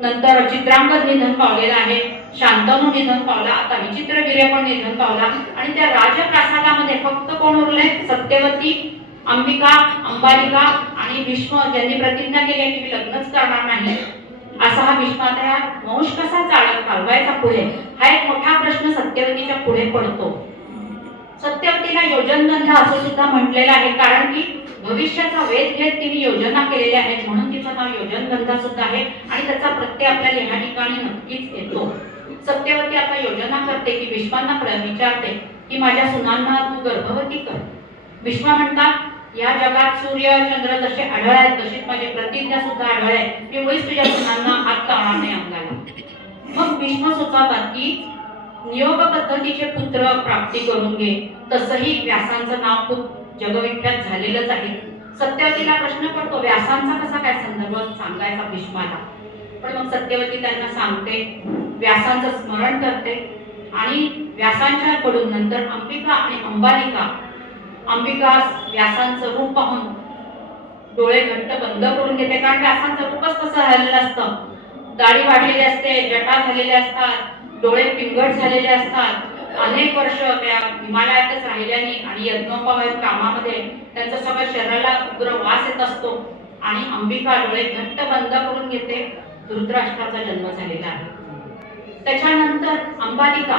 नंतर चित्रांगद निधन पावलेलं आहे, शांतनू निधन पावला, आता विचित्रवीर्य पण निधन पावला आणि त्या राजप्रासादामध्ये फक्त कोण उरले? सत्यवती, अंबिका, अंबालिका आणि भीष्म, ज्यांनी प्रतिज्ञा केली आहे की मी लग्नच करणार नाही. असा हा भीष्माचा वंश कसा चालवायचा पुढे, हा एक मोठा प्रश्न सत्यवतीच्या पुढे पडतो. सत्यवतीला योजनगंधा असं सुद्धा म्हटलेलं आहे, कारण की भविष्याचा वेध घेत तिने योजना केलेल्या आहेत, म्हणून तिचं नाव योजनगंधा सुद्धा आहे आणि त्याचा प्रत्यय आपल्याला या ठिकाणी नक्कीच येतो. सत्यवती आता योजना करते की भीष्मांना विचारते की माझ्या सुनांना तू गर्भवती कर. भीष्म म्हणतात या जगात सूर्य चंद्र जसे आढळ आहेत तशीच माझी प्रतिज्ञा सुद्धा आढळ आहे, मी मुळीच तुझ्या सुनांना हात लावणार नाही अंगाला. मग भीष्म सुचवतात की नियोग पद्धतीचे पुत्र प्राप्ती करून घे. तसंही व्यासांचं नाव खूप जगविख्यात झालेलंच आहे. सत्यवतीला प्रश्न पडतो व्यासांचा कसा काय संदर्भ सांगायचा भीष्माला, पण मग सत्यवती त्यांना सांगते, व्यासांचं स्मरण करते आणि व्यासांच्या कडून नंतर अंबिका आणि अंबालिका. अंबिका व्यासांचं रूप पाहून डोळे घट्ट बंद करून घेते, कारण व्यासांचं रूपच तसं झालेलं असतं. दाढी वाढलेली असते, जटा झालेल्या असतात, डोळे पिंगट झालेले असतात. अनेक वर्ष त्या हिमालयातच राहिल्याने आणि यज्ञोपवीत कामामध्ये त्यांचं सगळं शरीराला उग्र वास येत असतो आणि अंबिका डोळे घट्ट बंद करून घेते. धृतराष्ट्राचा जन्म झालेला आहे. त्याच्यानंतर अंबालिका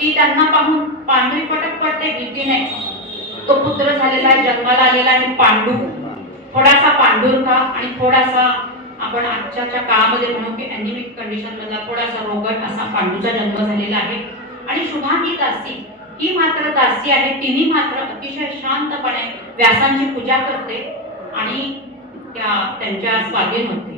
ती त्यांना पाहून पांढरी पटक पडते भीतीने. तो पुत्र झालेला आहे, जन्माला आलेला आहे पांडू, थोडासा पांढुरका आणि थोडासा आपण आजच्या काळामध्ये म्हणू की अॅनिमिक कंडिशन मधला थोडासा रोगट असा पांडूचा जन्म झालेला आहे. आणि शुभांगी दासी ही मात्र दासी आहे, तिने मात्र अतिशय शांतपणे व्यासांची पूजा करते आणि त्यांच्या स्वाधीन होते.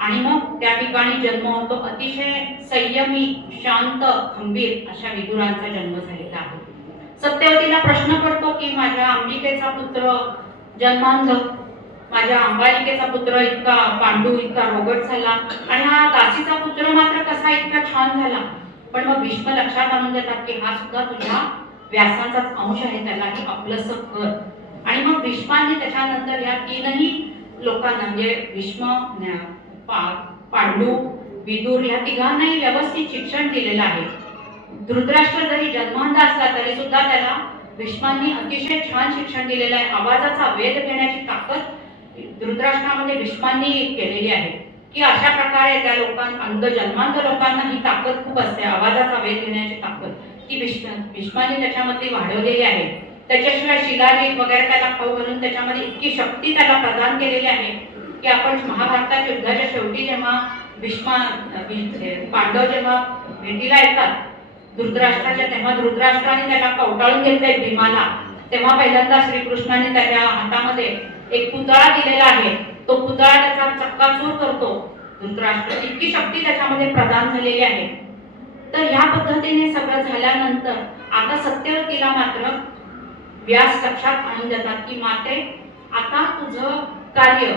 आणि मग त्या ठिकाणी जन्म होतो. अतिशय संयमी, शांत, खंबीर अशा विदुरांचा जन्म झालेला आहे. सत्यवतीला प्रश्न पडतो की माझ्या अंबिकेचा पुत्र जन्मांध, माझ्या अंबालिकेचा पुत्र इतका पांडू इतका रोगट झाला आणि हा दासीचा पुत्र मात्र कसा इतका छान झाला. पण मग भीष्म लक्षात आणून देतात की हा सुद्धा तुझ्या व्यासांचाच अंश आहे, त्यालाही आपलंसं कर. आणि मग भीष्माने त्याच्यानंतर या तीनही लोकांना म्हणजे भीष्म, पांडू, विदुर या तिघांनाही व्यवस्थित शिक्षण दिलेलं आहे. धृतराष्ट्र जरी जन्मांध असला तरी सुद्धा त्याला भीष्मांनी अतिशय छान शिक्षण दिलेलं आहे. आवाजाचा वेध घेण्याची ताकद धृतराष्ट्रामध्ये भीष्मांनी केलेली आहे की अशा प्रकारे त्या लोकांना जन्मांध लोकांना ही ताकद खूप असते, आवाजाचा वेध घेण्याची ताकद ती भीष्मांनी त्याच्यामध्ये वाढवलेली आहे. त्याच्याशिवाय शिलाजीत वगैरे त्याला खाऊ घालून त्याच्यामध्ये इतकी शक्ती त्याला प्रदान केलेली आहे की आपण महाभारताच्या युद्धाच्या शेवटी जेव्हा पांडव जेव्हा भेटीला येतात धृतराष्ट्राच्या, तेव्हा धृतराष्ट्राने त्याला कवटाळून घेतलंय भीमाला. तेव्हा पहिल्यांदा श्रीकृष्णाने त्याच्या हातामध्ये एक पुतळा दिलेला आहे. तो पुतळा त्याचा चक्काचूर करतो धृतराष्ट्र. इतकी शक्ती त्याच्यामध्ये प्रदान झालेली आहे. तर ह्या पद्धतीने सगळं झाल्यानंतर आता सत्यवतीला मात्र व्यास लक्षात आणून देतात की माते, आता तुझं कार्य,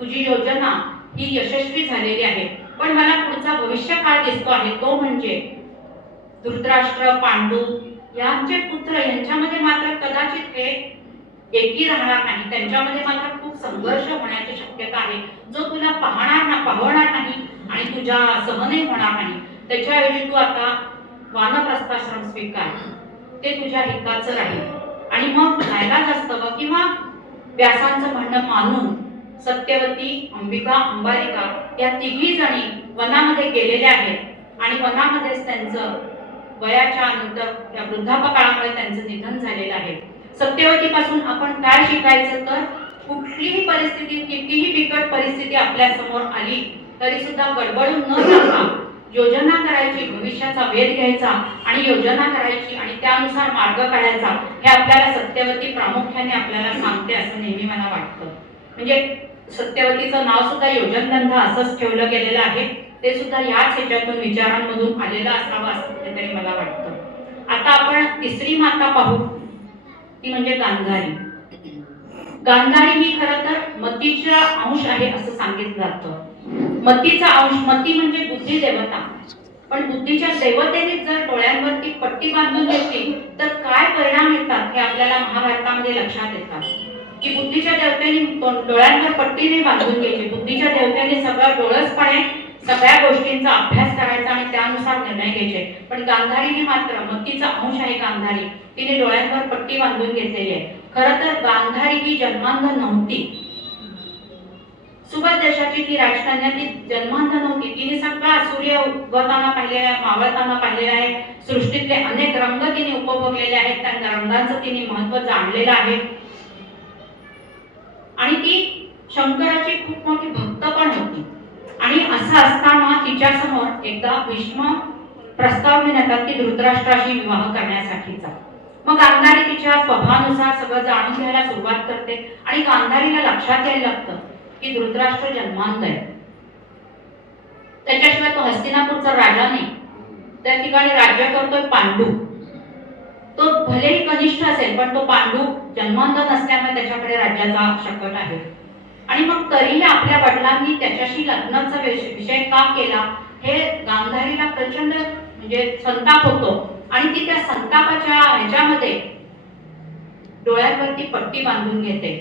तुझी योजना ही यशस्वी झालेली आहे. पण मला पुढचा भविष्य काळ दिसतो आहे, तो म्हणजे धृतराष्ट्र, पांडू यांचे पुत्र यांच्यामध्ये मात्र कदाचित हे एकी राहणार नाही. त्यांच्यामध्ये मात्र खूप संघर्ष होण्याची शक्यता आहे, जो तुला पाहणार नाही आणि तुझ्या सहनही होणार नाही. त्याच्याऐवजी तू आता वानप्रस्थाश्रम स्वीकार, ते तुझ्या हिताचं राहील. आणि मग नायलाज असतं किंवा व्यासांचं म्हणणं मानून सत्यवती, अंबिका, अंबालिका या तिघी जणी वनामध्ये गेलेल्या आहेत आणि वनामध्येच त्यांचं वयाच्या नंतर त्या वृद्धापकाळामुळे त्यांचं निधन झालेलं आहे. सत्यवतीपासून आपण काय शिकायचं तर कुठलीही परिस्थिती, कितीही बिकट परिस्थिती आपल्या समोर आली तरी सुद्धा गडबडून न जाता योजना करायची, भविष्याचा वेध घ्यायचा आणि योजना करायची आणि त्यानुसार मार्ग काढायचा, हे आपल्याला सत्यवती प्रामुख्याने आपल्याला सांगते असं नेहमी मला वाटतं. म्हणजे सत्यवतीचं नाव सुद्धा योजनगंधा असंच ठेवलं गेलेलं आहे. ते सुद्धा याच ह्याच्यातून विचारांमधून आलेलं असावं असं कुठेतरी मला वाटतं. आता आपण तिसरी माता पाहू, ती म्हणजे गांधारी. गांधारी ही खरं तर मतीचा अंश आहे असं सांगितलं जातं. मतीचा अंश, मती म्हणजे बुद्धी देवता. पण बुद्धीच्या देवतेने जर डोळ्यांवरती पट्टी बांधून घेतली तर काय परिणाम येतात हे आपल्याला महाभारतामध्ये लक्षात येतात. की बुद्धीच्या देवतेने डोळ्यांवर पट्टी नाही बांधून घ्यायची. बुद्धीच्या देवतेने सगळं डोळसपणे सगळ्या गोष्टींचा अभ्यास करायचा आणि त्यानुसार निर्णय घ्यायचे. पण गांधारीने मात्र, मतीचा अंश आहे गांधारी, तिने डोळ्यांवर पट्टी बांधून घेतलेली आहे. खरं तर गांधारी ही जन्मांध नव्हती. सुबद देशाची ती राजकन्या, ती जन्मांध नव्हती. तिने सगळा सूर्य उगवताना पाहिलेला आहे, मावळताना पाहिलेला आहे. सृष्टीतले अनेक रंग तिने उपभोगलेले आहेत. त्या रंगांचं तिने महत्व जाणलेलं आहे. आणि ती शंकराची खूप मोठी भक्त पण होती. आणि असं असताना तिच्या समोर एकदा भीष्म प्रस्ताव घेऊन येतात की धृतराष्ट्राशी विवाह करण्यासाठीचा. मग गांधारी तिच्या स्वभावानुसार सगळं जाणून घ्यायला सुरुवात करते आणि गांधारीला लक्षात यायला लागतं की धृतराष्ट्र जन्मांध आहे. त्याच्याशिवाय तो हस्तिनापूरचा राजा नाही. त्या ठिकाणी राज्य करतोय पांडू. तो भलेही कनिष्ठ असेल पण तो पांडू जन्मांध नसल्यामुळे त्याच्याकडे राज्याचा शकट आहे. आणि मग तरीही आपल्या वडिलांनी त्याच्याशी लग्नाचा विषय का केला हे गांधारीला प्रचंड म्हणजे संताप होतो. आणि ती त्या संतापाच्या ह्याच्यामध्ये डोळ्यांवरती पट्टी बांधून घेते.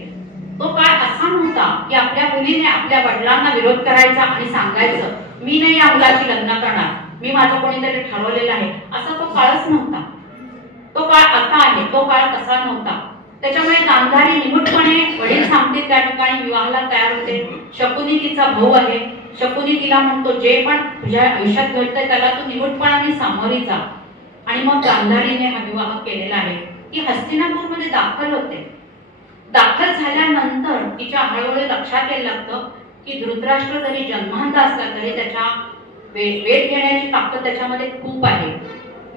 तो काळ असा नव्हता की आपल्या मुलीने आपल्या वडिलांना विरोध करायचा आणि सांगायचं मी नाही या मुलाशी लग्न करणार, मी माझं कोणीतरी ठरवलेलं आहे, असा तो काळच नव्हता. तो काळ आता आहे, तो काळ तसा नव्हता. त्याच्यामुळे गांधारी निमूटपणे वडील सांगतील त्या ठिकाणी विवाहाला तयार होते. शकुनी तिचा भाऊ आहे. शकुनी तिला म्हणतो जे पण तुझ्या आयुष्यात घडतंय त्याला तू निमूटपणाने सामोरी जा. आणि मग गांधारीने हा विवाह केलेला आहे. ती हस्तिनापूरमध्ये दाखल होते. दाखल झाल्यानंतर तिच्या हळूहळू लक्षात यायला लागतं की धृतराष्ट्र जरी जन्मांध असला तरी त्याच्या वेध घेण्याची ताकद त्याच्यामध्ये खूप आहे,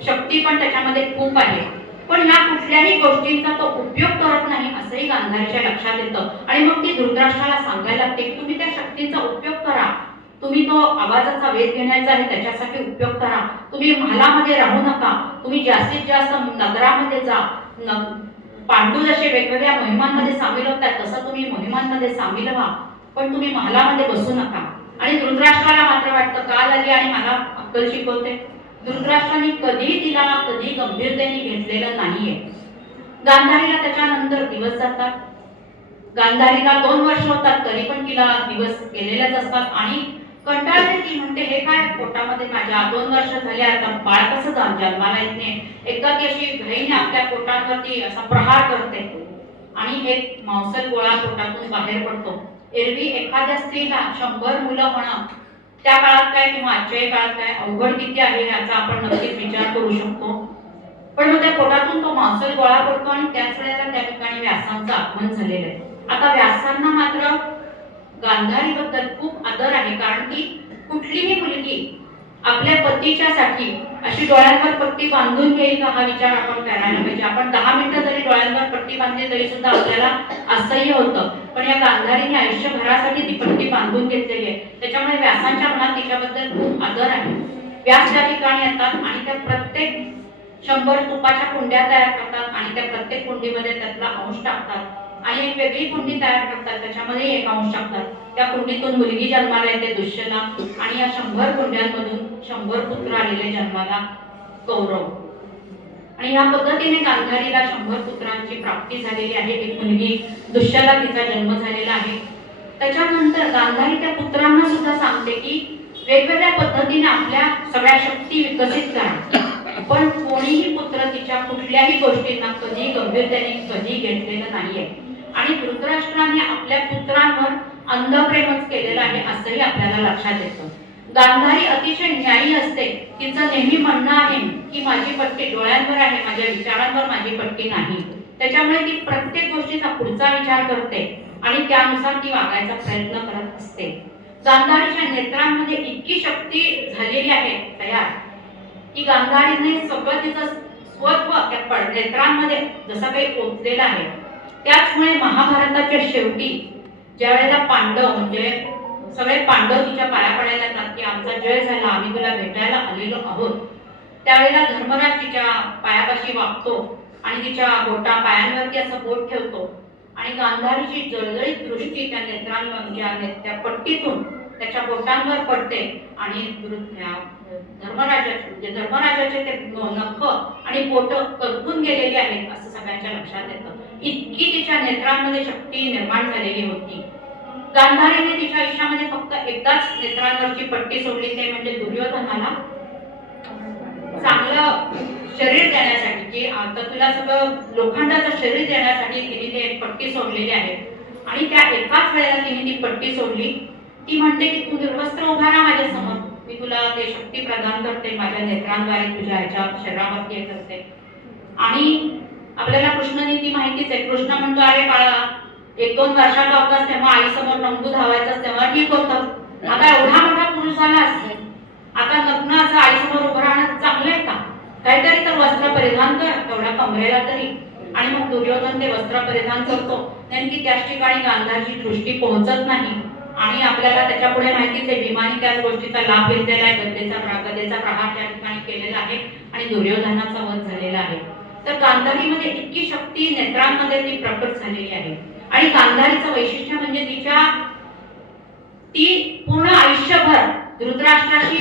शक्ती पण त्याच्यामध्ये खूप आहे. पण ह्या कुठल्याही गोष्टींचा तो उपयोग करत नाही असंही गांधारीच्या लक्षात येतं. आणि मग ती धृतराष्ट्राला सांगायला लागते की तुम्ही त्या शक्तीचा उपयोग करा, तुम्ही तो आवाजाचा वेध घेण्याचा आहे त्याच्यासाठी उपयोग करा. तुम्ही महालामध्ये राहू नका, तुम्ही जास्तीत जास्त नगरामध्ये जा. पांडू जसे वेगवेगळ्या मोहिमांमध्ये सामील होतात तसं तुम्ही मोहिमांमध्ये सामील व्हा, पण तुम्ही महालामध्ये बसू नका. आणि धृतराष्ट्राला मात्र वाटतं काल आली आणि मला अक्कल शिकवते. धृतराष्ट्राने कधी तिला कधी गंभीरतेने घेतलेलं नाहीये. गांधारीला त्याच्यानंतर दिवस जातात, गांधारीला 2 वर्ष होतात तरी पण तिला दिवस गेलेलेच असतात आणि कंटाळते ती. म्हणते हे काय पोटामध्ये माझ्या 2 वर्ष झाले, आता बाळ कसं जन्माला येत नाही. एकदा ती अशी घाईने आपल्या पोटांवरती असा प्रहार करते आणि एक मांसल गोळा पोटातून बाहेर पडतो. एरवी एखाद्या स्त्रीला 100 मुलं होणं त्या काळात काय किंवा आजच्या काळात काय अवघड किती आहे याचा आपण नक्कीच विचार करू शकतो. पण मग त्या पोटातून तो मांसल गोळा पडतो आणि त्याच वेळेला त्या ठिकाणी व्यासांचं आगमन झालेलं आहे. आता व्यासांना मात्र गांधारीबद्दल खूप आदर आहे, कारण की कुठलीही मुलगी आपल्या पतीच्या साठी अशी डोळ्यांवर पट्टी बांधून घेईल का हा विचार आपण करायला पाहिजे. आपण 10 मिनिटं जरी डोळ्यांवर पट्टी बांधली तरी सुद्धा आपल्याला असह्य होतं, पण या गांधारीने आयुष्यभरासाठी ती पट्टी बांधून घेतलेली आहे. त्याच्यामुळे व्यासांच्या मनात तिच्याबद्दल खूप आदर आहे. व्यास त्या ठिकाणी येतात आणि त्या प्रत्येक 100 तुपाच्या कुंड्या तयार करतात आणि त्या प्रत्येक कुंडीमध्ये त्यातला अंश टाकतात आणि एक वेगळी कुंडी तयार करतात, त्याच्यामध्ये एक अंश टाकतात. त्या कुंडीतून मुलगी जन्माला येते दुष्यला आणि या 100 कुंड्यांमधून 100 पुत्र आलेले जन्माला कौरव. आणि या पद्धतीने गांधारीला 100 पुत्रांची प्राप्ती झालेली आहे. एक मुलगी दुष्यला तिचा जन्म झालेला आहे. त्याच्यानंतर गांधारी त्या पुत्रांना सुद्धा सांगते की वेगवेगळ्या पद्धतीने आपल्या सगळ्या शक्ती विकसित करा, पण कोणीही पुत्र तिच्या कुठल्याही गोष्टींना कधी गंभीरतेने कधी घेतलेलं नाहीये. आणि धृतराष्ट्राने आपल्या पुत्रांवर अंधप्रेमच केलेलं आहे असंही आपल्याला लक्षात येतं. गांधारी अतिशय न्यायी असते. तिचं नेहमी म्हणणं आहे की माझी पट्टी डोळ्यांवर आहे, माझ्या विचारांवर माझी पट्टी नाही. त्याच्यामुळे ती प्रत्येक गोष्टीचा पुढचा विचार करते आणि त्यानुसार ती वागायचा प्रयत्न करत असते. गांधारीच्या नेत्रांमध्ये इतकी शक्ती झालेली आहे तयार की गांधारीने सगळं तिचं स्वत्व त्या नेत्रांमध्ये जसं काही ओतलेलं आहे. त्याचमुळे महाभारताच्या शेवटी ज्या वेळेला पांडव म्हणजे सगळे पांडव तिच्या पाया पडायला येतात की आमचा जय झाला, आम्ही तुला भेटायला आलेलो आहोत, त्यावेळेला धर्मराज तिच्या पायापाशी वागतो आणि तिच्या पायांवरती असं बोट ठेवतो आणि गांधारीची जळजळीत दृष्टी त्या नेत्रांवर म्हणजे त्या पट्टीतून त्याच्या बोटांवर पडते आणि धर्मराजाचे ते नख आणि बोट करपून गेलेली आहेत असं सगळ्यांच्या लक्षात येतं. इतकी तिच्या नेत्रांमध्ये शक्ती निर्माण झालेली होती. गांधारीने तिच्या आयुष्यामध्ये फक्त एकदाच नेत्रांवरची पट्टी सोडली, ते म्हणजे दुर्योधनाला चांगलं शरीर देण्यासाठी, की आता तुला सगळं लोखंडाचं शरीर देण्यासाठी तिने ते पट्टी सोडलेली आहे. आणि त्या एकाच वेळेला तिने ती पट्टी सोडली. ती म्हणते की तू निर्वस्त्र उभा राहा माझ्या समोर, मी तुला ते शक्ती प्रदान करते, माझ्या नेत्रांद्वारे तुझ्या ह्याच्या शरीरावरती हे करते. आणि आपल्याला कृष्णनीती माहितीच आहे. कृष्ण म्हणतो अरे बाळा 1-2 वर्षाचा होतास तेव्हा आई समोर नंगू धावायचं तेव्हा ठीक होतं, आता एवढा मोठा पुरुष झालास आता नग्न असं आई समोर उभं राहणं चांगलं आहे का? काहीतरी तर वस्त्र परिधान कर एवढ्या कमरेला तरी. आणि मग दुर्योधन ते वस्त्र परिधान करतो. नेमकी त्याच ठिकाणी गांधारची दृष्टी पोहोचत नाही आणि आपल्याला त्याच्या पुढे माहितीच आहे भीमाने त्याच गोष्टीचा लाभ घेतलेला आहे. गदेचा प्रहार त्या ठिकाणी केलेला आहे आणि दुर्योधनाचा वध झालेला आहे. तर गांधारीमध्ये इतकी शक्ती नेत्रांमध्ये ती प्रकट झालेली आहे. आणि गांधारीचं वैशिष्ट्य म्हणजे ती पूर्ण आयुष्यभर धृतराष्ट्राशी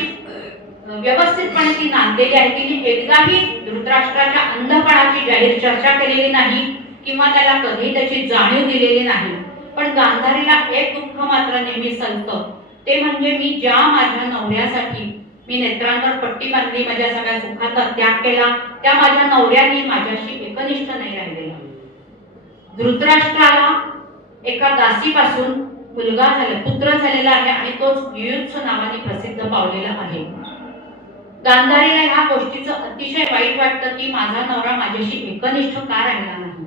व्यवस्थितपणे ती नांदलेली आहे. तिने एकदाही धृतराष्ट्राच्या अंधपणाची जाहीर चर्चा केलेली नाही किंवा त्याला कधी त्याची जाणीव दिलेली नाही. पण गांधारीला एक दुःख मात्र नेहमी सलतं, ते म्हणजे मी ज्या माझ्या नवऱ्यासाठी मी नेत्रांवर पट्टी बांधली, माझ्या सगळ्या सुखाचा त्याग केला, त्या माझ्या नवऱ्याने माझ्याशी एकनिष्ठ नाही राहिलेला. धृतराष्ट्राला एका दासीपासून मुलगा झाला, पुत्र झालेला आहे आणि तोच युयुत्सु नावाने प्रसिद्ध पावलेला आहे. गांधारीला ह्या गोष्टीचं अतिशय वाईट वाटतं की माझा नवरा माझ्याशी एकनिष्ठ का राहिला नाही.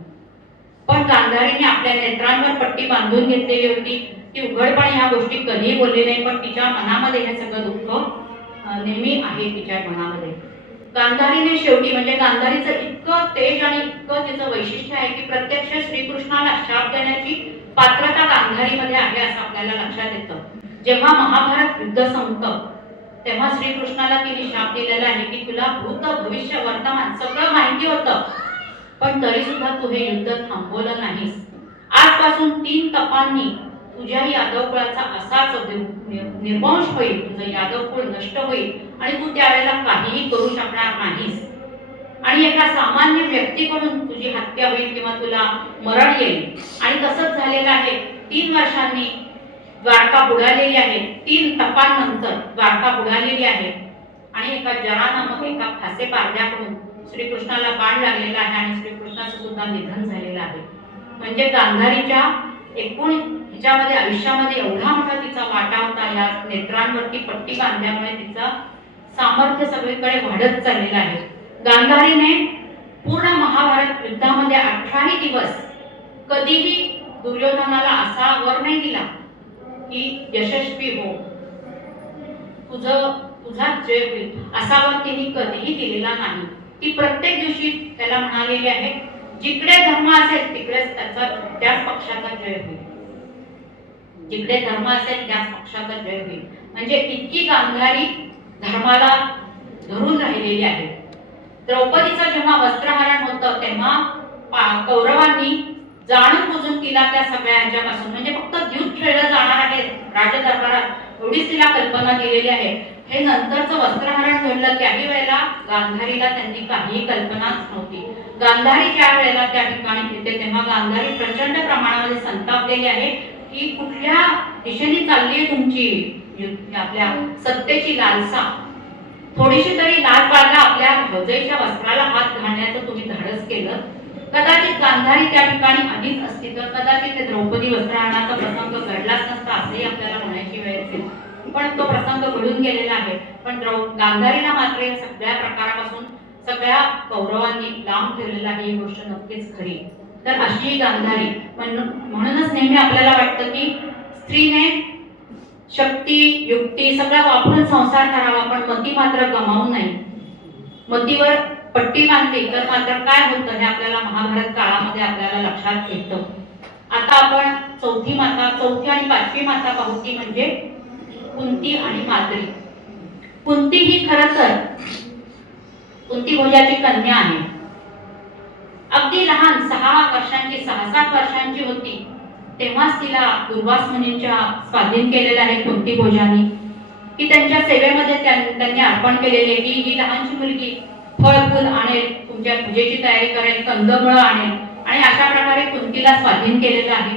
पण गांधारीने आपल्या नेत्रांवर पट्टी बांधून घेतलेली होती. ती उघडपणे ह्या गोष्टी कधीही बोलली नाही, पण तिच्या मनामध्ये हे सगळं दुःख नेहमी आहे तिच्या मनामध्ये. गांधारीने शेवटी म्हणजे गांधारीचं इतकं तेज आणि इतकं तिचं वैशिष्ट्य आहे की प्रत्यक्ष श्रीकृष्णाला शाप देण्याची पात्रता गांधारीमध्ये आहे असं आपल्याला लक्षात येतं. जेव्हा महाभारत युद्ध संपतं तेव्हा श्रीकृष्णाला तिने शाप दिलेला आहे की तुला भूत भविष्य वर्तमान सगळं माहिती होतं, पण तरी सुद्धा तू हे युद्ध थांबवलं नाहीस. आजपासून 3 तपांनी तुझ्या यादव कुळाचा असाच निर्वंश होईल, तुझं यादव कुळ नष्ट होईल आणि तू त्यावेळेला काहीही करू शकणार नाहीस आणि एका सामान्य व्यक्तीकडून तुझी हत्या होईल किंवा तुला मरण येईल. आणि तसंच झालेलं आहे. 3 वर्षांनी द्वारका बुडालेली आहे. 3 तपांनंतर द्वारका बुडालेली आहे आणि एका जरा नामक एका फासे पारध्याकडून श्रीकृष्णाला बाण लागलेला आहे आणि श्रीकृष्णाचं सुद्धा निधन झालेलं आहे. म्हणजे गांधारीच्या एकूण हिच्यामध्ये आयुष्यामध्ये एवढा मोठा तिचा वाटा होता. या नेत्रांवरती पट्टी बांधल्यामुळे तिचं सामर्थ्य सगळीकडे वाढत चाललेलं आहे. गांधारीने पूर्ण महाभारत युद्धामध्ये 18 दिवस कधीही दुर्योधनाला असा वर नाही दिला की यशस्वी हो, तुझा जय होईल, असा वर तिने कधीही दिलेला नाही. ती प्रत्येक दिवशी त्याला म्हणालेली आहे जिकडे धर्म असेल तिकडेच त्याच पक्षाचा जय होईल, जिकडे धर्म असेल त्याच पक्षाचा जय होईल. म्हणजे इतकी गांधारी धर्माला धरून राहिलेली आहे. द्रौपदीचं जेव्हा वस्त्रहरण होतं तेव्हा कौरवांनी जाणून बुजून तिला त्या सगळ्यांच्यापासून म्हणजे फक्त द्यूत खेळलं जाणार आहे राजदरबारात एवढीच तिला कल्पना दिलेली आहे. हे नंतरचं वस्त्रहरण घडलं त्याही वेळेला गांधारीला त्यांनी काही कल्पनाच नव्हती. गांधारी ज्या वेळेला त्या ठिकाणी येते तेव्हा गांधारी प्रचंड प्रमाणामध्ये संतापलेली आहे की कुठल्या दिशेने चालली तुमची आपल्या सत्तेची लालसा. थोडीशी तरी लाज बाळगा आपल्या भोजईच्या वस्त्राला हात घालण्याचं तुम्ही धाडस केलं. कदाचित गांधारी त्या ठिकाणी आधीच असती तर कदाचित ते द्रौपदी वस्त्रहरणाचा प्रसंग घडलाच नसता असंही आपल्याला म्हणायची वेळ येते. पण तो प्रसंग घडून गेलेला आहे. पण गांधारीला मात्र या सगळ्या प्रकारापासून सगळ्या कौरवांनी लांब ठेवलेला आहे. ही गोष्ट नक्कीच खरी. तर अशी गांधारी म्हणूनच नेहमी आपल्याला वाटतं की स्त्रीने शक्ती युक्ती सगळं वापरून संसार करावा पण मती मात्र गमावू नये. मतीवर पट्टी बांधली तर मात्र काय होतं हे आपल्याला महाभारत काळामध्ये आपल्याला लक्षात येतं. आता आपण चौथी आणि 5वी माता पाहू ती म्हणजे कुंती आणि माद्री. कुंती ही खरं तर कुंती भोजाची कन्या आहे. अगदी लहान 6-7 वर्षांची होती तेव्हाच तिला दुर्वास मुनींच्या स्वाधीन केलेलं आहे कुंती भोजानी की त्यांच्या सेवेमध्ये त्यांनी अर्पण केलेले की ही लहानशी मुलगी फळ फूल आणेल, तुमच्या पूजेची तयारी करेल, कंदमुळं आणेल आणि अशा प्रकारे कुंतीला स्वाधीन केलेलं आहे.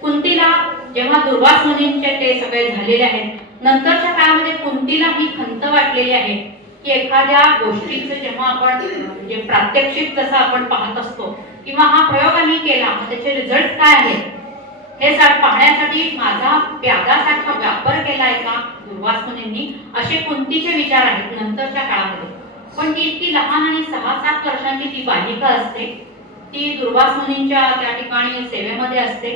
कुंतीला जेव्हा दुर्वास मुनींचे ते सगळे झालेले आहेत नंतरच्या काळामध्ये कुंतीला ही खंत वाटलेली आहे की एखाद्या गोष्टीचं जेव्हा आपण म्हणजे प्रात्यक्षिक जसं आपण पाहत असतो किंवा हा प्रयोग आम्ही केला त्याचे रिझल्ट काय आहेत हे पाहण्यासाठी माझा प्यादासारखा व्यापार केलाय का दुर्वास मुनींनी असे कुंतीचे विचार आहेत नंतरच्या काळामध्ये. पण ती इतकी लहान आणि 6-7 वर्षांची ती बालिका असते. ती दुर्वास मुनींच्या त्या ठिकाणी सेवेमध्ये असते.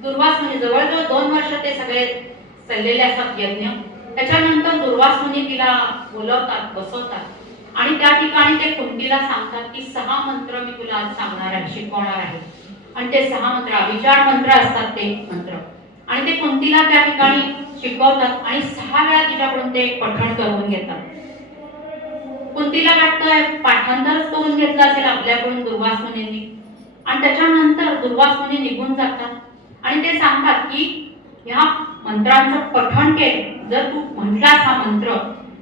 दुर्वास मुनी जवळजवळ 2 वर्ष ते सगळे चाललेले असतात यज्ञ. त्याच्यानंतर दुर्वास मुनी तिला बोलवतात बसवतात आणि त्या ठिकाणी ते कुंतीला सांगतात की 6 मंत्र मी तुला आज सांगणार आहे शिकवणार आहे. आणि ते 6 मंत्र अभिचार मंत्र असतात ते मंत्र आणि ते कुंतीला त्या ठिकाणी शिकवतात आणि 6 वेळा तिच्याकडून ते पठण करून घेतात. कुंतीला वाटतं पाठांतरच करून घेतलं असेल आपल्याकडून दुर्वास मुनींनी आणि त्याच्यानंतर दुर्वास मुनी निघून जातात आणि ते सांगतात की ह्या मंत्रांचं पठण केलं जर तू म्हटलास हा मंत्र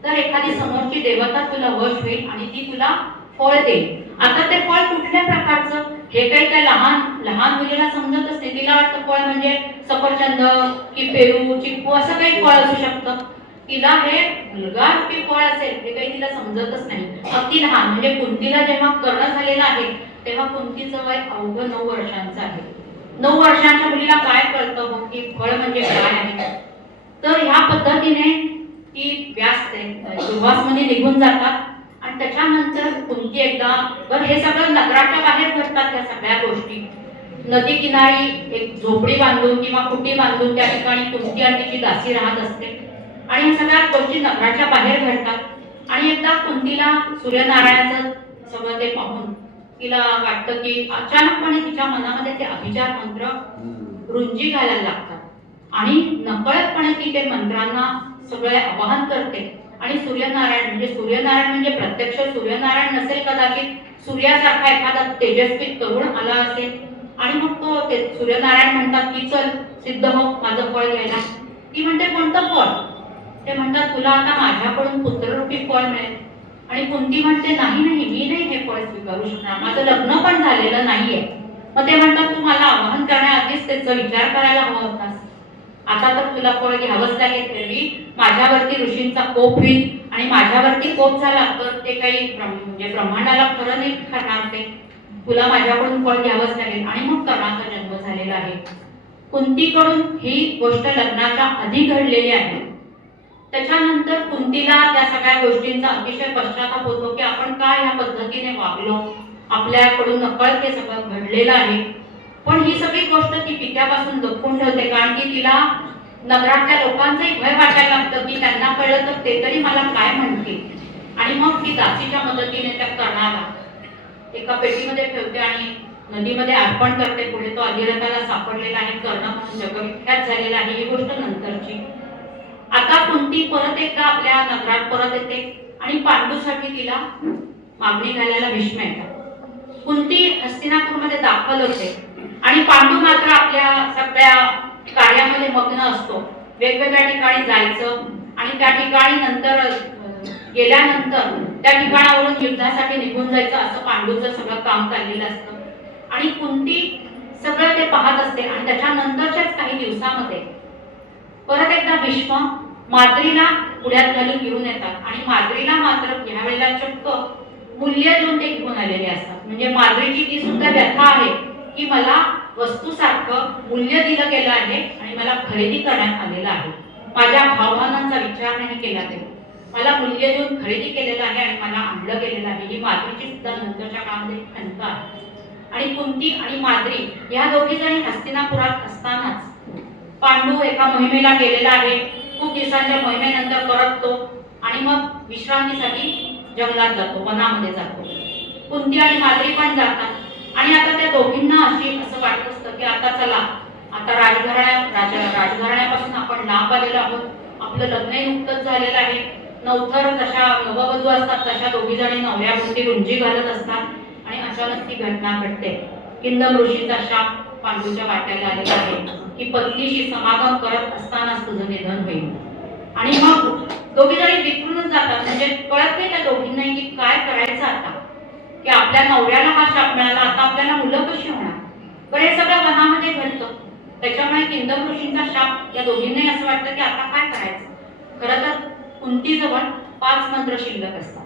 तर एखादी समोरची देवता तुला वश होईल आणि ती तुला फळ देईल. आता ते फळ कुठल्या प्रकारचं हे काही त्या लहान मुलीला समजतच नाही. तिला वाटतं फळ म्हणजे सफरचंद की पेरू चिक्कू असं काही फळ असू शकतं. तिला हे मुलगा रूपी फळ असेल हे काही तिला समजतच नाही. अगदी लहान म्हणजे कुंतीला जेव्हा कर्ण झालेला आहे तेव्हा कुंतीचं वय अवघं 9 वर्षांचं आहे. 9 वर्षांच्या मुलीला काय कळतं हो की फळ म्हणजे काय आहे. तर ह्या पद्धतीने ती दुर्वास मुनी निघून जातात आणि त्याच्यानंतर कुंती एकदा हे सगळं नगराच्या बाहेर घडतात. त्या सगळ्या गोष्टी नदी किनारी एक झोपडी बांधून किंवा कुटी बांधून त्या ठिकाणी कुंती आणि तिची दासी राहत असते आणि या सगळ्या गोष्टी नगराच्या बाहेर घडतात. आणि एकदा कुंतीला सूर्यनारायणाचं सगळं ते पाहून तिला वाटतं की अचानकपणे तिच्या मनामध्ये ते अभिचार मंत्र रुंजी घालायला लागतात आणि नकळतपणे ती ते मंत्रांना सगळे आवाहन करते आणि सूर्यनारायण म्हणजे प्रत्यक्ष सूर्यनारायण नसेल, कदाचित सूर्यासारखा एखादा तेजस्वी तरुण आला असेल आणि मग तो ते सूर्यनारायण म्हणतात की चल सिद्ध हो माझं फळ घ्यायला. ती म्हणते कोणतं फळ? ते म्हणतात तुला आता माझ्याकडून पुत्ररूपी फळ मिळेल. आणि कुंती म्हणते नाही नाही, मी नाही हे फळ स्वीकारू शकणार, माझं लग्न पण झालेलं नाहीये. मग ते म्हणतात तू मला आवाहन करण्याआधीच त्याचा विचार करायला हवा होतास. आता तर तुला फळ घ्यावंच लागेल. तरी माझ्यावरती ऋषींचा कोप होईल आणि माझ्यावरती कोप झाला तर ते काही म्हणजे ब्रह्मांडाला खरं नाही ठरणार. ते तुला माझ्याकडून फळ घ्यावंच लागेल. आणि मग कर्णाचा जन्म झालेला आहे. कुंतीकडून ही गोष्ट लग्नाच्या आधी घडलेली आहे. त्याच्यानंतर कुंतीला त्या सगळ्या गोष्टींचा अतिशय पश्चाताप होतो की आपण काय ह्या पद्धतीने वागलो, आपल्याकडून नकळत हे सगळं घडलेलं आहे. पण ही सगळी गोष्ट ती पित्यापासून लपवून ठेवते, कारण की तिला नगरातल्या लोकांचंही भय वाटायला लागतं की त्यांना कळलं तर ते तरी मला काय म्हणतील. आणि मग ती दासीच्या मदतीने त्या कर्णाला एका पेटीमध्ये ठेवते आणि नदीमध्ये अर्पण करते. पुढे तो अधिरथाला सापडलेला आहे, कर्ण म्हणून जगविख्यात झालेला आहे. ही गोष्ट नंतरची. आता कुंती परत एकदा आपल्या नगरात परत येते आणि पांडूसाठी तिला मागणी घालायला भीष्म येतात. कुंती हस्तिनापूरमध्ये दाखल होते आणि पांडू मात्र आपल्या सगळ्या कार्यामध्ये मग्न असतो. वेगवेगळ्या ठिकाणी जायचं आणि त्या ठिकाणी नंतर गेल्यानंतर त्या ठिकाणावरून युद्धासाठी निघून जायचं, असं पांडूचं सगळं काम चाललेलं असतं. आणि कुंती सगळं ते पाहत असते. आणि त्याच्यानंतरच्याच काही दिवसामध्ये परत एकदा भीष्म माद्रीला पुढ्यात घालून घेऊन येतात आणि माद्रीला मात्र यावेळेला चक्क मूल्य देऊन ते घेऊन आलेले असतात. म्हणजे माद्रीची ती सुद्धा व्यथा आहे की मला वस्तूसारखं मूल्य दिलं गेलं आहे आणि मला खरेदी करण्यात आलेलं आहे. माझ्या भावभावनांचा विचार नाही केला गेला, मला मूल्य देऊन खरेदी केलेलं आहे आणि मला आणलं गेलेलं आहे. ही माद्रीची सुद्धा नंतरच्या काळामध्ये खंत आहे. आणि कुंती आणि माद्री या दोघी जणी हस्तिनापुरात असतानाच पांडू एका मोहिमेला गेलेला आहे. खूप दिवसांच्या मोहिमेनंतर परततो आणि मग विश्रांतीसाठी जंगलात जातो, वनामध्ये जातो. कुंती आणि माद्री पण जातात आणि आता त्या दोघींना असं वाटत असतं की आता चला, आता राजघराण्यापासून आपण लांब आलेलो आहोत. आपलं लग्नही नुकतंच झालेलं आहे. नवथर जशा नववधू असतात तशा दोघी जणी नवऱ्याभोवती रुंजी घालत असतात आणि अचानक ती घटना घडते. किंदम ऋषीचा शाप पांडूच्या वाट्याला आलेला आहे की पत्नीशी समागम करत असतानाच तुझं निधन होईल. आणि मग दोघी जणी विखरूनच जातात. म्हणजे कळत नाही त्या दोघींनाही की काय करायचं आता, की आपल्या नवऱ्याला हा शाप मिळाला, आता आपल्याला मुलं कशी होणार. पण हे सगळं वनामध्ये घडतं. त्याच्यामुळे किंदम ऋषींचा शाप या दोघींनाही असं वाटतं की आता काय करायचं. खरं तर कुंतीजवळ 5 मंत्र शिल्लक असतात.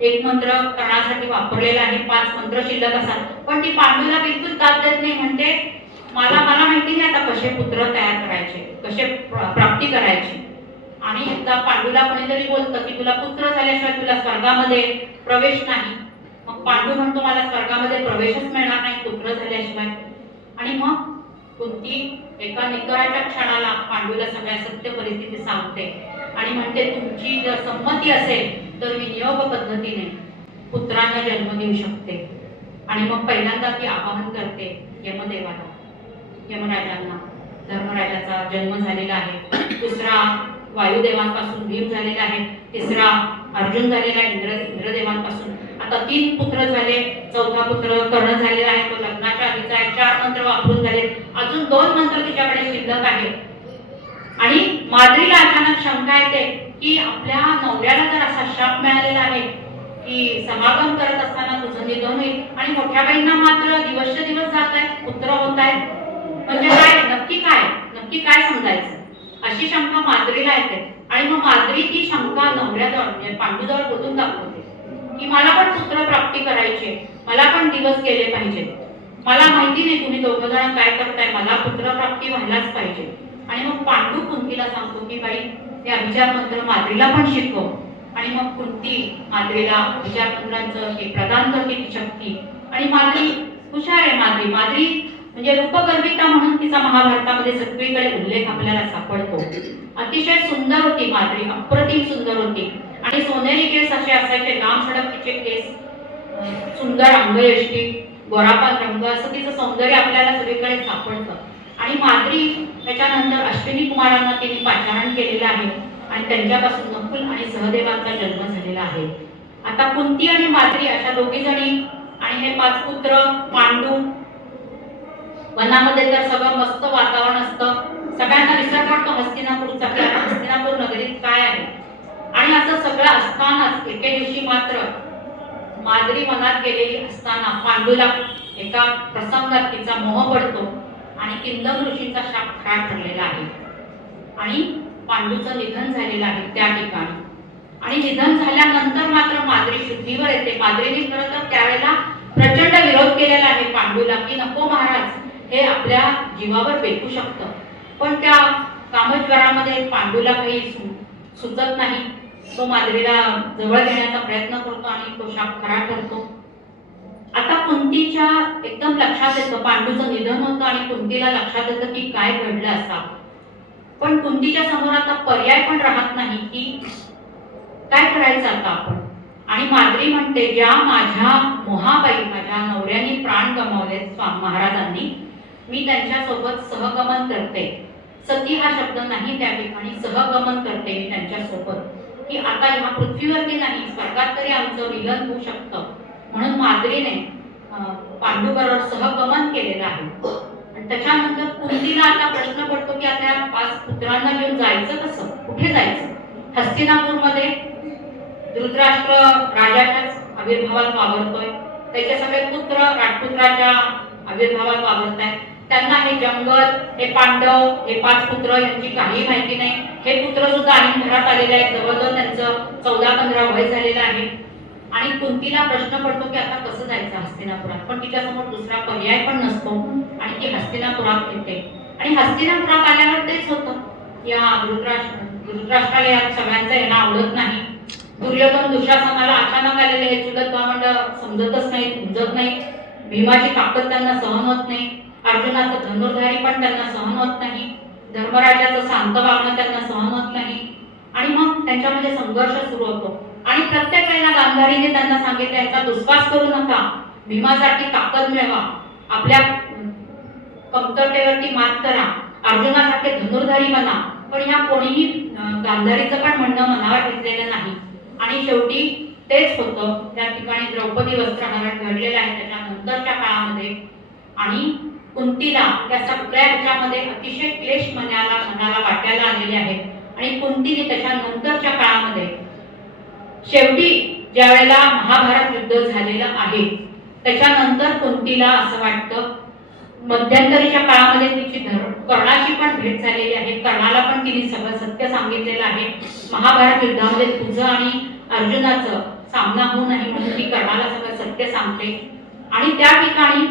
एक मंत्र कर्णासाठी वापरलेला आहे, 5 मंत्र शिल्लक असतात. पण ती पांडूला बिलकुल दाद देत नाही. म्हणते मला माहिती नाही आता कसे पुत्र तयार करायचे, कसे प्राप्ती करायची. आणि एकदा पांडूला कोणीतरी बोलतं की तुला पुत्र झाल्याशिवाय तुला स्वर्गामध्ये प्रवेश नाही. मग पांडू म्हणतो मला स्वर्गामध्ये प्रवेशच मिळणार नाही पुत्र झाल्याशिवाय. आणि मग कुंती एका निकराच्या क्षणाला पांडूला सगळ्या सत्य परिस्थिती सांगते आणि म्हणते तुमची जर संमती असेल तर मी नियोग पद्धतीने पुत्रांना जन्म देऊ शकते. आणि मग पहिल्यांदा ती आवाहन करते यमदेवाला, यमराजांना. धर्मराजाचा जन्म झालेला आहे. दुसरा वायुदेवांपासून भीम झालेला आहे. तिसरा अर्जुन झालेला आहे इंद्रदेवांपासून. आता 3 पुत्र झाले. 4था पुत्र कर्ण झालेला आहे, तो लग्नाच्या आधीचा आहे. 4 मंत्र वापरून झाले. अजून 2 मंत्र तिच्याकडे शिल्लक आहेत. आणि माद्रीला अचानक शंका येते की आपल्या नवऱ्याला जर असा शाप मिळालेला आहे की समागम करत असताना तुझं निधन होईल आणि मोठ्या बाईंना मात्र दिवस जात आहेत, पुत्र होत आहेत. म्हणजे काय नक्की काय समजायचं, अशी शंका माद्रीला येते. आणि मग माद्री ती शंका नवऱ्याजवळ म्हणजे पांडूजवळ बोलून दाखवते की मला पण पुत्र प्राप्ती करायची, मला पण दिवस गेले पाहिजे. मला माहिती नाही तुम्ही दोघं जण काय करताय, मला पुत्र प्राप्ती व्हायलाच पाहिजे. आणि मग पांडू कुंतीला सांगतो की बाई ते अभिचार मंत्र माद्रीला पण शिकव. आणि मग कुंती माद्रीला अभिचार मंत्रांचं हे प्रदान करते ती शक्ती. आणि माद्री हुशार आहे. माद्री म्हणजे रूपगर्विता म्हणून तिचा महाभारतामध्ये सगळीकडे उल्लेख आपल्याला सापडतो. अतिशय सुंदर होती माद्री, अप्रतिम सुंदर होती. आणि सोनेरी केस असे असायचे, लांब सडक तिचे केस, सुंदर अंगयष्टी, गोरापान रंग, असं तिचं सौंदर्य आपल्याला सगळीकडे सापडतं. आणि माद्री त्याच्यानंतर अश्विनी कुमारांना तिने पाचारण केलेलं आहे आणि त्यांच्यापासून नकुल आणि सहदेवांचा जन्म झालेला आहे. आता कुंती आणि माद्री अशा दोघी जणी आणि हे 5 पुत्र पांडू. वनामध्ये तर सगळं मस्त वातावरण असतं. सगळ्यांना विचार वाटतो हस्तिनापूरचा की आता हस्तिनापूर नगरीत काय आहे. आणि असं सगळं असतानाच एके दिवशी मात्र माद्री वनात गेलेली असताना पांडूला एका प्रसंगात तिचा मोह पडतो आणि किंदम ऋषींचा शाप खरा ठरलेला आहे आणि पांडूचं निधन झालेलं आहे त्या ठिकाणी. आणि निधन झाल्यानंतर मात्र माद्री शुद्धीवर येते. माद्रीने खरं तर त्यावेळेला प्रचंड विरोध केलेला आहे पांडूला की नको महाराज, हे आपल्या जीवावर बेतू शकतं. पण त्या कामज्वरामध्ये पांडूला काही सुचत नाही. तो माद्रीला जवळ घेण्याचा प्रयत्न करतो आणि तो शाप खरा ठरतो. आता कुंतीच्या एकदम लक्षात येतं पांडूचं निधन होतं आणि कुंतीला लक्षात येतं की काय घडलं असावं. पण कुंतीच्या समोर आता पर्याय पण राहत नाही की काय करायचं आता आपण. आणि माद्री म्हणते, ज्या माझ्या मोहाबाई माझ्या नवऱ्याने प्राण गमावले महाराजांनी, मी त्यांच्यासोबत सहगमन करते. सती हा शब्द नाही त्या ठिकाणी, सहगमन करते मी त्यांच्यासोबत, की आता ह्या पृथ्वीवरती नाही स्वर्गात तरी आमचं मिलन होऊ शकतं. म्हणून माद्रीने पांडूबरोबर सहगमन केलेलं आहे. आणि त्याच्यानंतर कुंतीला आता प्रश्न पडतो की आता 5 पुत्रांना घेऊन जायचं कसं, कुठे जायचं. हस्तिनापूरमध्ये धृतराष्ट्र राजाच्याच आविर्भावात वावरतोय. त्याचे सगळे पुत्र राजपुत्राच्या आविर्भावात वावरत आहेत. त्यांना हे जंगल, हे पांडव, हे 5 पुत्र यांची काही माहिती नाही. हे पुत्र सुद्धा आणून घरात आलेले आहेत. जवळजवळ त्यांचं 14-15 वय झालेलं आहे. आणि कुंतीला प्रश्न पडतो की आता कसं जायचं हस्तिनापुरात. पण तिच्यासमोर दुसरा पर्याय पण नसतो आणि ती हस्तिनापुरात येते. आणि हस्तिनापुरात आल्यावर तेच होतं. या धृतराष्ट्राला या सगळ्यांचं येणं आवडत नाही. दुर्योधन दुःशासनाला अचानक आलेले हे चुलत भावंड समजतच नाही, उमजत नाही. भीमाची ताकद त्यांना सहन होत नाही. अर्जुनाचं धनुर्धारी पण त्यांना सहन होत नाही. धर्मराजाचं शांत वागणं त्यांना सहन होत नाही. आणि मग त्यांच्यामध्ये संघर्ष सुरू होतो. आणि प्रत्येक वेळेला गांधारीने त्यांना सांगितलं, याचा दुस्वास करू नका, भीमासाठी ताकद मिळवा, आपल्या कमतरतेवरती मात करा, अर्जुनासारखे धनुर्धारी बना. पण ह्या कोणीही गांधारीचं पण म्हणणं मनावर घेतलेलं नाही. आणि शेवटी तेच होतं. त्या ठिकाणी द्रौपदी वस्त्रहरण घडलेलं आहे त्याच्यानंतरच्या काळामध्ये. आणि कुंतीला त्या सगळ्या ह्याच्यामध्ये अतिशय क्लेश मनाला वाटायला आलेले आहेत. आणि कुंतीने त्याच्यानंतरच्या काळामध्ये शेवटी ज्या वेळेला महाभारत युद्ध झालेलं आहे त्याच्यानंतर कुंतीला असं वाटतं, मध्यंतरीच्या काळामध्ये तिची कर्णाची पण भेट झालेली आहे. कर्णाला पण तिने सगळं सत्य सांगितलेलं आहे. महाभारत युद्धामध्ये तुझं आणि अर्जुनाचं सामना होऊ नये म्हणून ती कर्णाला सगळं सत्य सांगते. आणि त्या ठिकाणी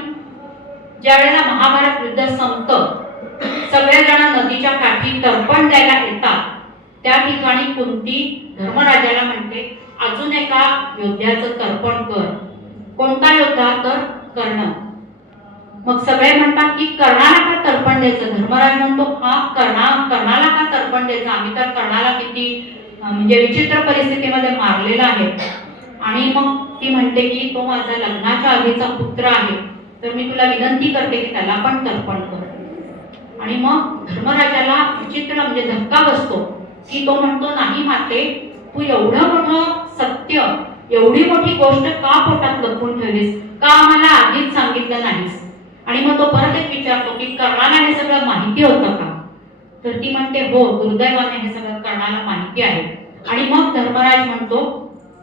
ज्या वेळेला महाभारत युद्ध संपतं, सगळेजण नदीच्या काठी तर्पण द्यायला येतात. त्या ठिकाणी कुंती धर्मराजाला म्हणते, अजून एका योद्ध्याचं तर्पण कर. कोणता योद्धा, तर कर्ण. मग सगळे म्हणतात की कर्णाला का तर्पण द्यायचं. धर्मराज म्हणतो, हा कर्णाला का तर्पण द्यायचं, आम्ही तर कर्णाला किती म्हणजे विचित्र परिस्थितीमध्ये मारलेला आहे. आणि मग ती म्हणते की तो माझा लग्नाच्या आधीचा पुत्र आहे, तर मी तुला विनंती करते की त्याला पण तर्पण कर. आणि मग धर्मराजाला विचित्र म्हणजे धक्का बसतो की तो म्हणतो, नाही माते, तू एवढं मोठं सत्य, एवढी मोठी गोष्ट का पोटात लपवून ठेवलीस, का आम्हाला आधीच सांगितलं नाहीस. आणि मग तो परत एक विचारतो की कर्णाला हे सगळं माहिती होतं का. तर ती म्हणते, हो, दुर्दैवाने हे सगळं कर्णाला माहिती आहे. आणि मग धर्मराज म्हणतो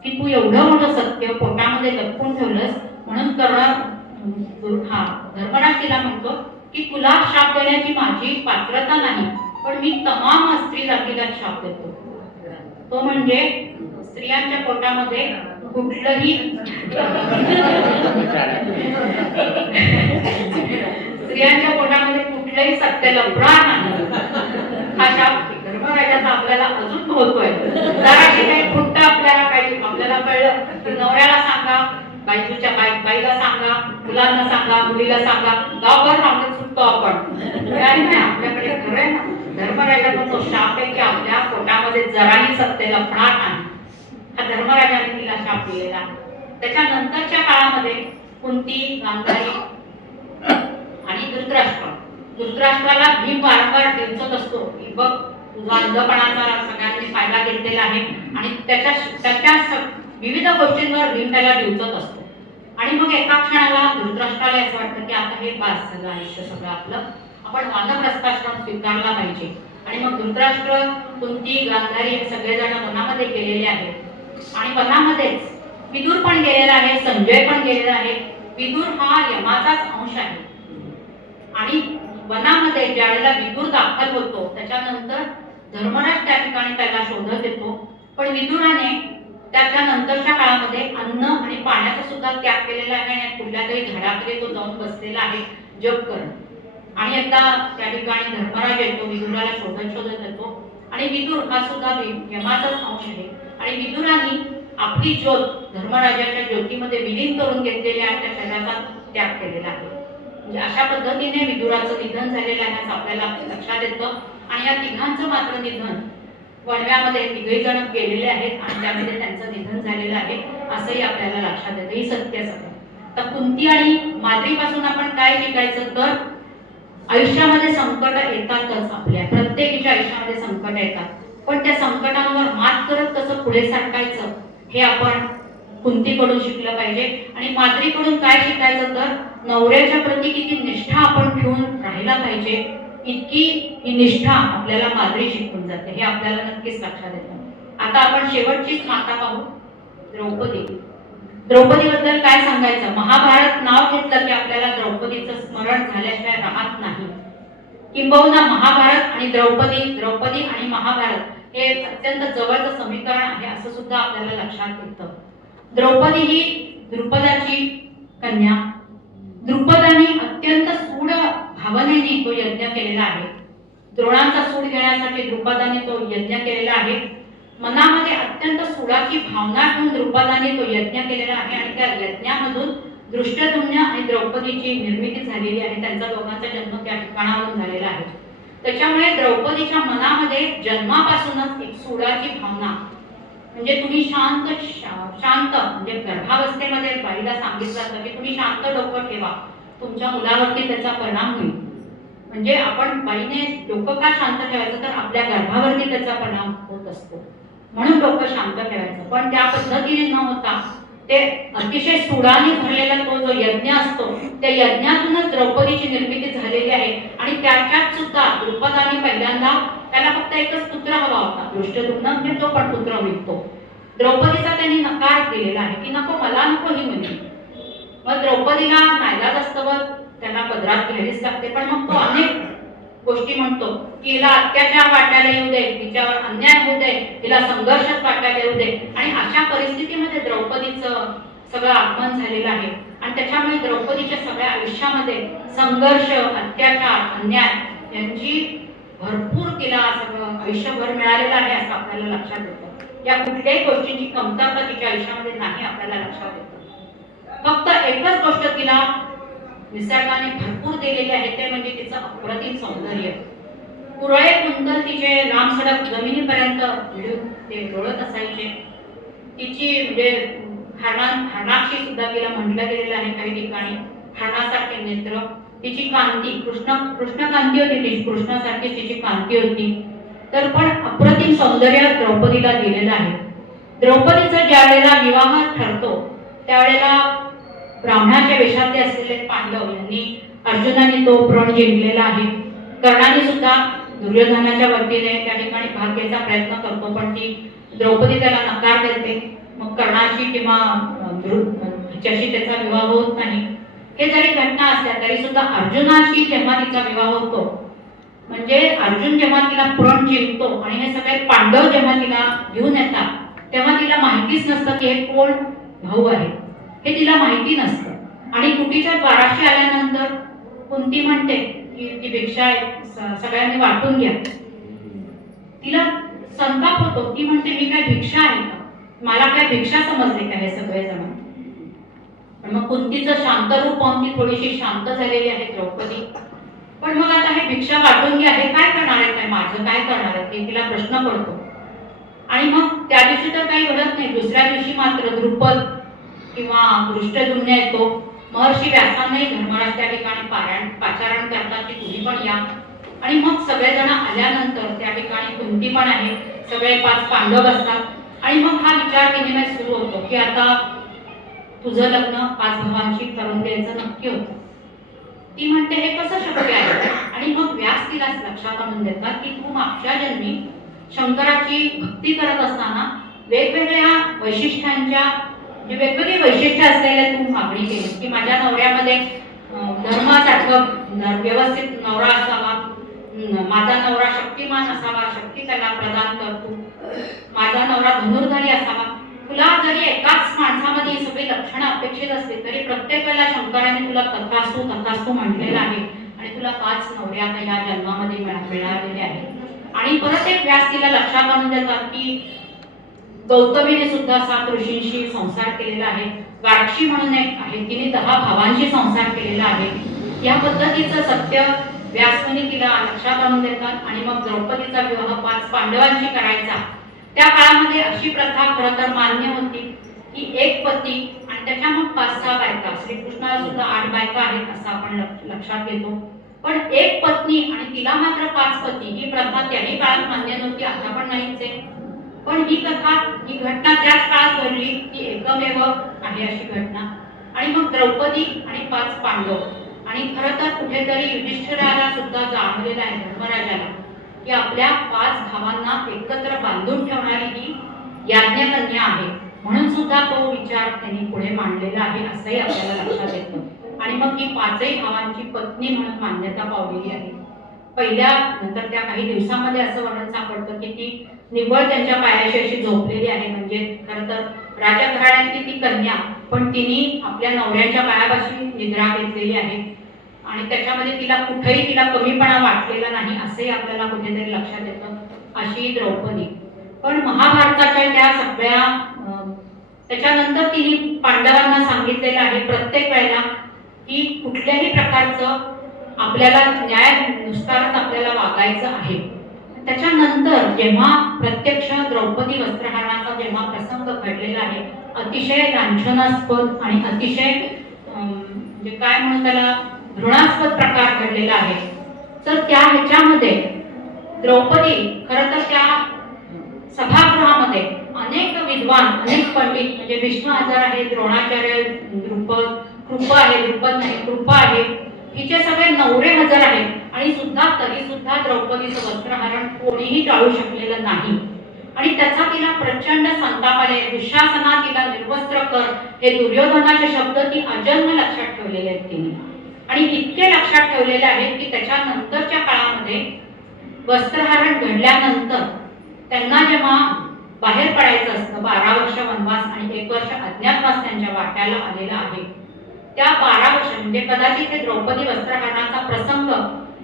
की तू एवढं मोठं सत्य पोटामध्ये लपवून ठेवलंस म्हणून धर्मराज तिला म्हणतो की तुला शाप देण्याची माझी पात्रता नाही, पण मी तमाम स्त्री जातीला शाप देतो. तो म्हणजे स्त्रियांच्या पोटामध्ये कुठलंही सत्य लपणार नाही. हा शाप धर्मराजाचा आपल्याला अजून होतोय. जरा काही खुट्ट आपल्याला कळलं की नवऱ्याला सांगा, बायकोच्या बाईला सांगा, मुलांना सांगा, मुलीला सांगा, गावभर सांगत सुटतो आपण. नाही, आपल्याकडे खरं आहे ना, धर्मराजाचा तो शाप आहे की आपल्या पोटामध्ये जराही सत्य लपणार नाही. हा धर्मराजाने तिला शाप दिलेला. त्याच्यानंतरच्या काळामध्ये कुंती, गांधारी आणि धृतराष्ट्र धृतराष्ट्राला भीम वारंवार डिवचत असतो की बघ तुझा अंधपणाचा सगळ्यांनी फायदा घेतलेला आहे आणि त्याच्या विविध गोष्टींवर भीम त्याला डिवचत असतो. आणि मग एका क्षणाला धृतराष्ट्राला असं वाटतं की आता हे बास झालं आयुष्य सगळं आपलं, आपण वानप्रस्थाश्रम स्वीकारला पाहिजे. आणि मग धृतराष्ट्र, कुंती, गांधारी हे सगळेजण वनामध्ये गेलेले आहेत आणि वनामध्येच विदुर पण गेलेला आहे, संजय पण गेलेला आहे. विदुर हा यमाचाच अंश आहे आणि वनामध्ये ज्यावेळेला विदुर दाखल होतो त्याच्यानंतर धर्मराज त्या ठिकाणी त्याला शोधत येतो. पण विदुराने त्याच्या नंतरच्या काळामध्ये अन्न आणि पाण्याचा सुद्धा त्याग केलेला आहे आणि कुठल्या तरी झाडाकडे तो जाऊन बसलेला आहे जप करत. आणि एकदा त्या ठिकाणी धर्मराज येतो, विदुराला शोधत येतो आणि विदुर हा सुद्धा यमाचाच अंश आहे आणि विदुराने आपली ज्योत धर्मराजाच्या ज्योतीमध्ये विलीन करून घेतलेली आहे, त्या शरीराचा त्याग केलेला आहे. म्हणजे अशा पद्धतीने विदुराचं निधन झालेलं आहे असं आपल्याला लक्षात येतं. आणि या तिघांचं मात्र निधन वणव्यामध्ये तिघही जण गेलेले आहेत आणि त्यामध्ये त्यांचं निधन झालेलं आहे असंही आपल्याला लक्षात येतं. ही सत्य सगळं. तर कुंती आणि माद्रीपासून आपण काय शिकायचं तर आयुष्यामध्ये संकट येतातच, आपल्या प्रत्येकीच्या आयुष्यामध्ये संकट येतात, पण त्या संकटांवर मात करत कसं पुढे सरकायचं हे आपण कुंतीकडून शिकलं पाहिजे. आणि माद्रीकडून काय शिकायचं तर नवऱ्याच्या प्रती किती निष्ठा आपण ठेवून राहायला पाहिजे, इतकी ही निष्ठा आपल्याला माद्री शिकून जाते, हे आपल्याला नक्कीच लक्षात येतं. आता आपण शेवटचीच माता पाहू, द्रौपदी. द्रौपदीबद्दल काय सांगायचं. महाभारत नाव घेतलं की आपल्याला द्रौपदीचं स्मरण झाल्याशिवाय राहत नाही. किंबहुना महाभारत आणि द्रौपदी आणि महाभारत हे अत्यंत जवळचं समीकरण आहे असं सुद्धा आपल्याला लक्षात येतं. द्रौपदी ही द्रुपदाची कन्या. द्रुपदाने अत्यंत सूड भावनेने तो यज्ञ केलेला आहे. द्रोणांचा सूड घेण्यासाठी द्रुपदाने तो यज्ञ केलेला आहे. मनामध्ये अत्यंत सुडाची भावना ठेवून द्रुपदाने तो यज्ञ केलेला आहे आणि त्या यज्ञामधून दृष्टद्युम्न आणि द्रौपदीची निर्मिती झालेली आहे. त्यांचा दोघांचा जन्म त्या ठिकाणावरून झालेला आहे. त्याच्यामुळे द्रौपदीच्या मनामध्ये जन्मापासूनच एक सुडाची भावना, म्हणजे तुम्ही शांत म्हणजे गर्भावस्थेमध्ये बाईला सांगितलं जातं की तुम्ही शांत डोकं ठेवा, तुमच्या मुलावरती त्याचा परिणाम होईल. म्हणजे आपण बाईने डोकं का शांत ठेवायचं तर आपल्या गर्भावरती त्याचा परिणाम होत असतो, म्हणून डोकं शांत ठेवायचं. पण त्या पद्धतीने न होता ते अतिशय सुडाने भरलेला तो जो यज्ञ असतो त्या यज्ञातूनच द्रौपदीची निर्मिती झालेली आहे. आणि त्याच्यात सुद्धा द्रुपदाने पहिल्यांदा त्याला फक्त एकच पुत्र हवा होता, दृष्टद्युम्न, म्हणजे तो पण पुत्र होईल. तो द्रौपदीचा त्यांनी नकार दिलेला आहे की नको, मला नको ही मुलगी. मग द्रौपदीला नाईलाज असतं, त्यांना पदरात घ्यावीच लागते. पण मग तो अनेक गोष्टी म्हणतो की हिला अत्याचार वाटायला येऊ दे, तिच्यावर अन्याय होऊ दे, हिला संघर्षच वाटायला येऊ दे. आणि अशा परिस्थितीमध्ये द्रौपदीचं सगळं आगमन झालेलं आहे आणि त्याच्यामुळे द्रौपदीच्या सगळ्या आयुष्यामध्ये संघर्ष, अत्याचार, अन्याय यांची भरपूर तिला सगळं आयुष्यभर मिळालेलं आहे असं आपल्याला लक्षात येतं. या कुठल्याही गोष्टींची कमतरता तिच्या आयुष्यामध्ये नाही आपल्याला लक्षात येतं. फक्त एकच गोष्ट तिला निसर्गाने भरपूर दिलेली आहे ते म्हणजे तिचं अप्रतिम सौंदर्य. पुरळे कुंतल तिचे लांब सडक जमिनीपर्यंत ते डोळत असायचे. तिची म्हणजे हरणाक्षी सुद्धा तिला म्हटलं गेलेलं आहे काही ठिकाणी, हरणासारखे नेत्र, तिची कांती कृष्णकांती होती, ती कृष्णासारखी तिची कांती होती. तर पण अप्रतिम सौंदर्य द्रौपदीला दिलेलं आहे. द्रौपदीचा ज्या वेळेला विवाह ठरतो त्यावेळेला ब्राह्मणाच्या वेशातले असलेले पांडव यांनी अर्जुनाने तो प्रण जिंकलेला आहे. कर्णाने सुद्धा दुर्योधनाच्या वतीने त्या ठिकाणी भाग घ्यायचा प्रयत्न करतो पण ती द्रौपदी त्याला नकार देते. मग कर्णाशी किंवा हिच्याशी त्याचा विवाह होत नाही. हे जरी घटना असल्या तरी सुद्धा अर्जुनाशी जेव्हा तिचा विवाह होतो, म्हणजे अर्जुन जेव्हा तिला प्रण जिंकतो आणि हे सगळे पांडव जेव्हा तिला घेऊन येतात तेव्हा तिला माहितीच नसतं की हे कोण भाऊ आहे, हे तिला माहिती नसतं. आणि कुटीच्या द्वाराशी आल्यानंतर कुंती म्हणते की ती भिक्षा सगळ्यांनी वाटून घ्या. तिला संताप होतो. ती म्हणते मी काय भिक्षा आहे का, मला काय भिक्षा समजले का हे सगळे जण. मग कुंतीचं शांत रूप पाहून ती थोडीशी शांत झालेली आहे द्रौपदी. पण मग आता हे भिक्षा वाटून घ्या, हे काय करणार आहे, काय माझं काय करणार आहे, ते तिला प्रश्न पडतो. आणि मग त्या दिवशी तर काही घडत नाही. दुसऱ्या दिवशी मात्र द्रुपद किंवा दृष्टद्युम्न येतो. महर्षी व्यासांनाही धर्मराज त्या ठिकाणी पाचारण करतात की तुम्ही पण या. आणि मग सगळेजण आल्यानंतर त्या ठिकाणी कुंती पण आहे, सगळे 5 पांडव असतात आणि मग हा विचार विनिमय सुरू होतो की आता तुझं लग्न 5 भावांशी करून द्यायचं नक्की होतं. ती म्हणते हे कसं शक्य आहे. आणि मग व्यास तिला लक्षात आणून देतात की तू मागच्या जन्मी शंकराची भक्ती करत असताना वेगवेगळ्या वैशिष्ट्यांच्या जे वेगवेगळी वैशिष्ट्य असलेल्या तू मागणी केली की माझ्या नवऱ्यामध्ये धर्मासारखं व्यवस्थित नवरा असावा, माझा नवरा शक्तिमान असावा, शक्ती त्याला प्रदान करतो, माझा नवरा धनुर्धारी असावा. तुला जरी एकाच माणसामध्ये ही सगळी लक्षणं अपेक्षित असली तरी प्रत्येक वेळेला शंकराने तुला तथास्तु तथास्तु म्हटलेलं आहे आणि तुला 5 नवरे आता या जन्मामध्ये मिळालेले आहेत. आणि परत एक व्यास तिला लक्षात आणून देतात की गौतमीने सुद्धा 7 ऋषींशी संसार केलेला आहे, गाक्षी म्हणून एक आहे तिने 10 भावांशी संसार केलेला आहे. या पद्धतीचं सत्य व्यासमुनी तिला लक्षात आणून देतात. आणि मग द्रौपदीचा विवाह 5 पांडवांशी करायचा. त्या काळामध्ये अशी प्रथा खरं तर मान्य होती की एक पती आणि त्याच्या मग 5-6 बायका. श्रीकृष्णाला सुद्धा 8 बायका आहेत असं आपण लक्षात घेतो. पण एक पत्नी आणि तिला मात्र 5 पती ही प्रथा त्याही काळात मान्य नव्हती, आता पण नाहीच आहे. पण ही घटना त्याच काळात घडली, ती एकमेव आहे अशी घटना. आणि मग द्रौपदी आणि 5 पांडव. आणि खरं तर कुठेतरी युधिष्ठिराला सुद्धा जाणवलेलं आहे धर्मराजाला की आपल्या 5 भावांना एकत्र बांधून ठेवणारी ही याज्ञकन्या आहे, म्हणून सुद्धा तो विचार त्यांनी पुढे मांडलेला आहे असंही आपल्याला लक्षात येतं. आणि मग ही 5ही भावांची पत्नी म्हणून मान्यता पावलेली आहे. पहिल्या नंतर त्या काही दिवसामध्ये असं वर्णन सापडतं की ती निव्वळ त्यांच्या पायाशी अशी झोपलेली आहे. म्हणजे खरं तर राजघराण्यातली ती कन्या, पण तिने आपल्या नवऱ्याच्या पायापाशी निद्रा घेतलेली आहे आणि त्याच्यामध्ये तिला कुठेही तिला कमीपणा वाटलेला नाही असंही आपल्याला कुठेतरी लक्षात येतं. अशी द्रौपदी. पण महाभारताच्या त्या सगळ्या त्याच्यानंतर तिने पांडवांना सांगितलेलं आहे प्रत्येक वेळेला की कुठल्याही प्रकारचं आपल्याला न्यायानुसारच आपल्याला वागायचं आहे. त्याच्यानंतर जेव्हा प्रत्यक्ष द्रौपदी वस्त्रहरणाचा जेव्हा प्रसंग घडलेला आहे, अतिशय लांछनास्पद आणि अतिशय म्हणजे काय म्हणून त्याला घृणास्पद प्रकार घडलेला आहे. तर त्या ह्याच्यामध्ये द्रौपदी खरं तर त्या सभागृहामध्ये अनेक विद्वान, अनेक पंडित म्हणजे विष्णू हजार आहे, द्रोणाचार्य, कृपा आहे, कृपा आहे, हिचे सगळे नवरे हजर आहेत आणि तरी सुद्धा द्रौपदीचं वस्त्रहरण कोणीही टाळू शकलेलं नाही. आणि त्याचा तिला प्रचंड संताप आले. दुःशासना तिला निर्वस्त्र कर हे दुर्योधनाचे शब्द ती अजन्म लक्षात ठेवलेले आहेत तिने. आणि इतके लक्षात ठेवलेले आहेत की त्याच्यानंतरच्या काळामध्ये वस्त्रहरण घडल्यानंतर त्यांना जेव्हा बाहेर पडायचं असतं, 12 वर्ष वनवास आणि 1 वर्ष अज्ञातवास त्यांच्या वाट्याला आलेला आहे. त्या 12 वर्ष म्हणजे कदाचित हे द्रौपदी वस्त्रहरणाचा प्रसंग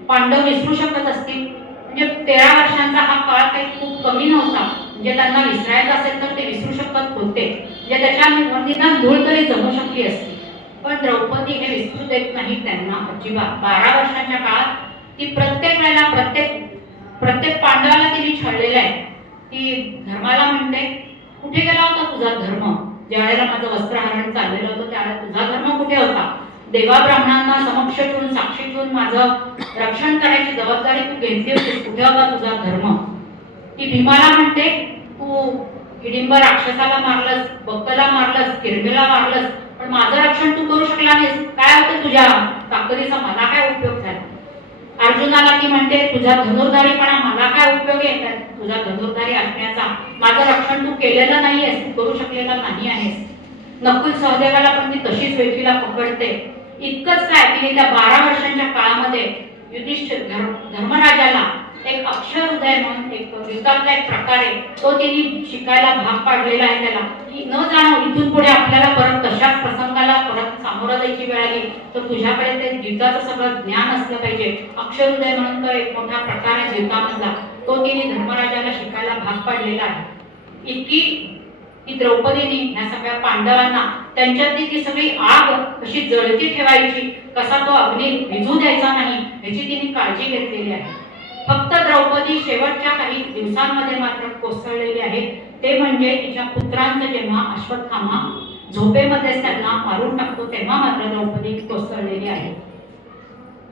पांडव विसरू शकत असतील. म्हणजे 13 वर्षांचा हा काळ काही खूप कमी नव्हता. म्हणजे त्यांना विसरायचं असेल तर ते विसरू शकत होते. म्हणजे त्याच्या निदान धूळ तरी जमू शकली असती. पण द्रौपदी हे विसरू देत नाही त्यांना अजिबात. 12 वर्षांच्या काळात ती प्रत्येक वेळेला प्रत्येक पांडवाला तिने छळलेलं आहे. ती धर्माला म्हणते कुठे गेला होता तुझा धर्म? ज्यावेळेला माझं वस्त्रहरण चाललेलं होतं त्यावेळेला तुझा धर्म कुठे होता? देवा ब्राह्मणांना समक्ष ठेवून साक्षी ठेवून माझं रक्षण करायची जबाबदारी तू घेतली होतीस, कुठे होता तुझा धर्म? ती भीमाला म्हणते तू हिडिंब राक्षसाला मारलंस, बक्कला मारलंस, किरमिला मारलंस, पण माझं रक्षण तू करू शकला नाहीस. काय होतं तुझ्या ताकदीचा? मला काय उपयोग झाला? अर्जुनाला ती म्हणते तुझा धनुर्धारीपणा मला काय उपयोग आहे? तुझा धनुर्धारी असण्याचा माझं रक्षण तू केलेलं नाहीयेस, तू करू शकलेला नाही आहेस. नकुल सहदेवाला पण ती तशीच वेठीला पकडते. इतकंच काय, तिने त्या 12 वर्षांच्या काळामध्ये युधिष्ठिर धर्मराजाला एक अक्षर हृदय म्हणून एक युद्धातला एक प्रकारे तो तिने शिकायला भाग पाडलेला आहे त्याला की न जाणं इथून पुढे आपल्याला परत तशाच प्रसंगाला परत सामोरं जायची वेळ आली तर तुझ्याकडे ते गीताचं सगळं ज्ञान असलं पाहिजे. अक्षर हृदय म्हणून तर एक मोठा प्रकार आहे गीतामधला, तो तिने धर्मराजाला शिकायला भाग पाडलेला आहे. इतकी की द्रौपदीने ह्या सगळ्या पांडवांना त्यांच्यातली ती सगळी आग कशी जळती ठेवायची, कसा तो अग्नी विझू द्यायचा नाही याची तिने काळजी घेतलेली आहे. फक्त द्रौपदी शेवटच्या काही दिवसांमध्ये मात्र कोसळलेली आहे. ते म्हणजे तिच्या पुत्रांचं जेव्हा अश्वत्थामा झोपेमध्येच त्यांना मारून टाकतो, तेव्हा मात्र द्रौपदी कोसळलेली आहे.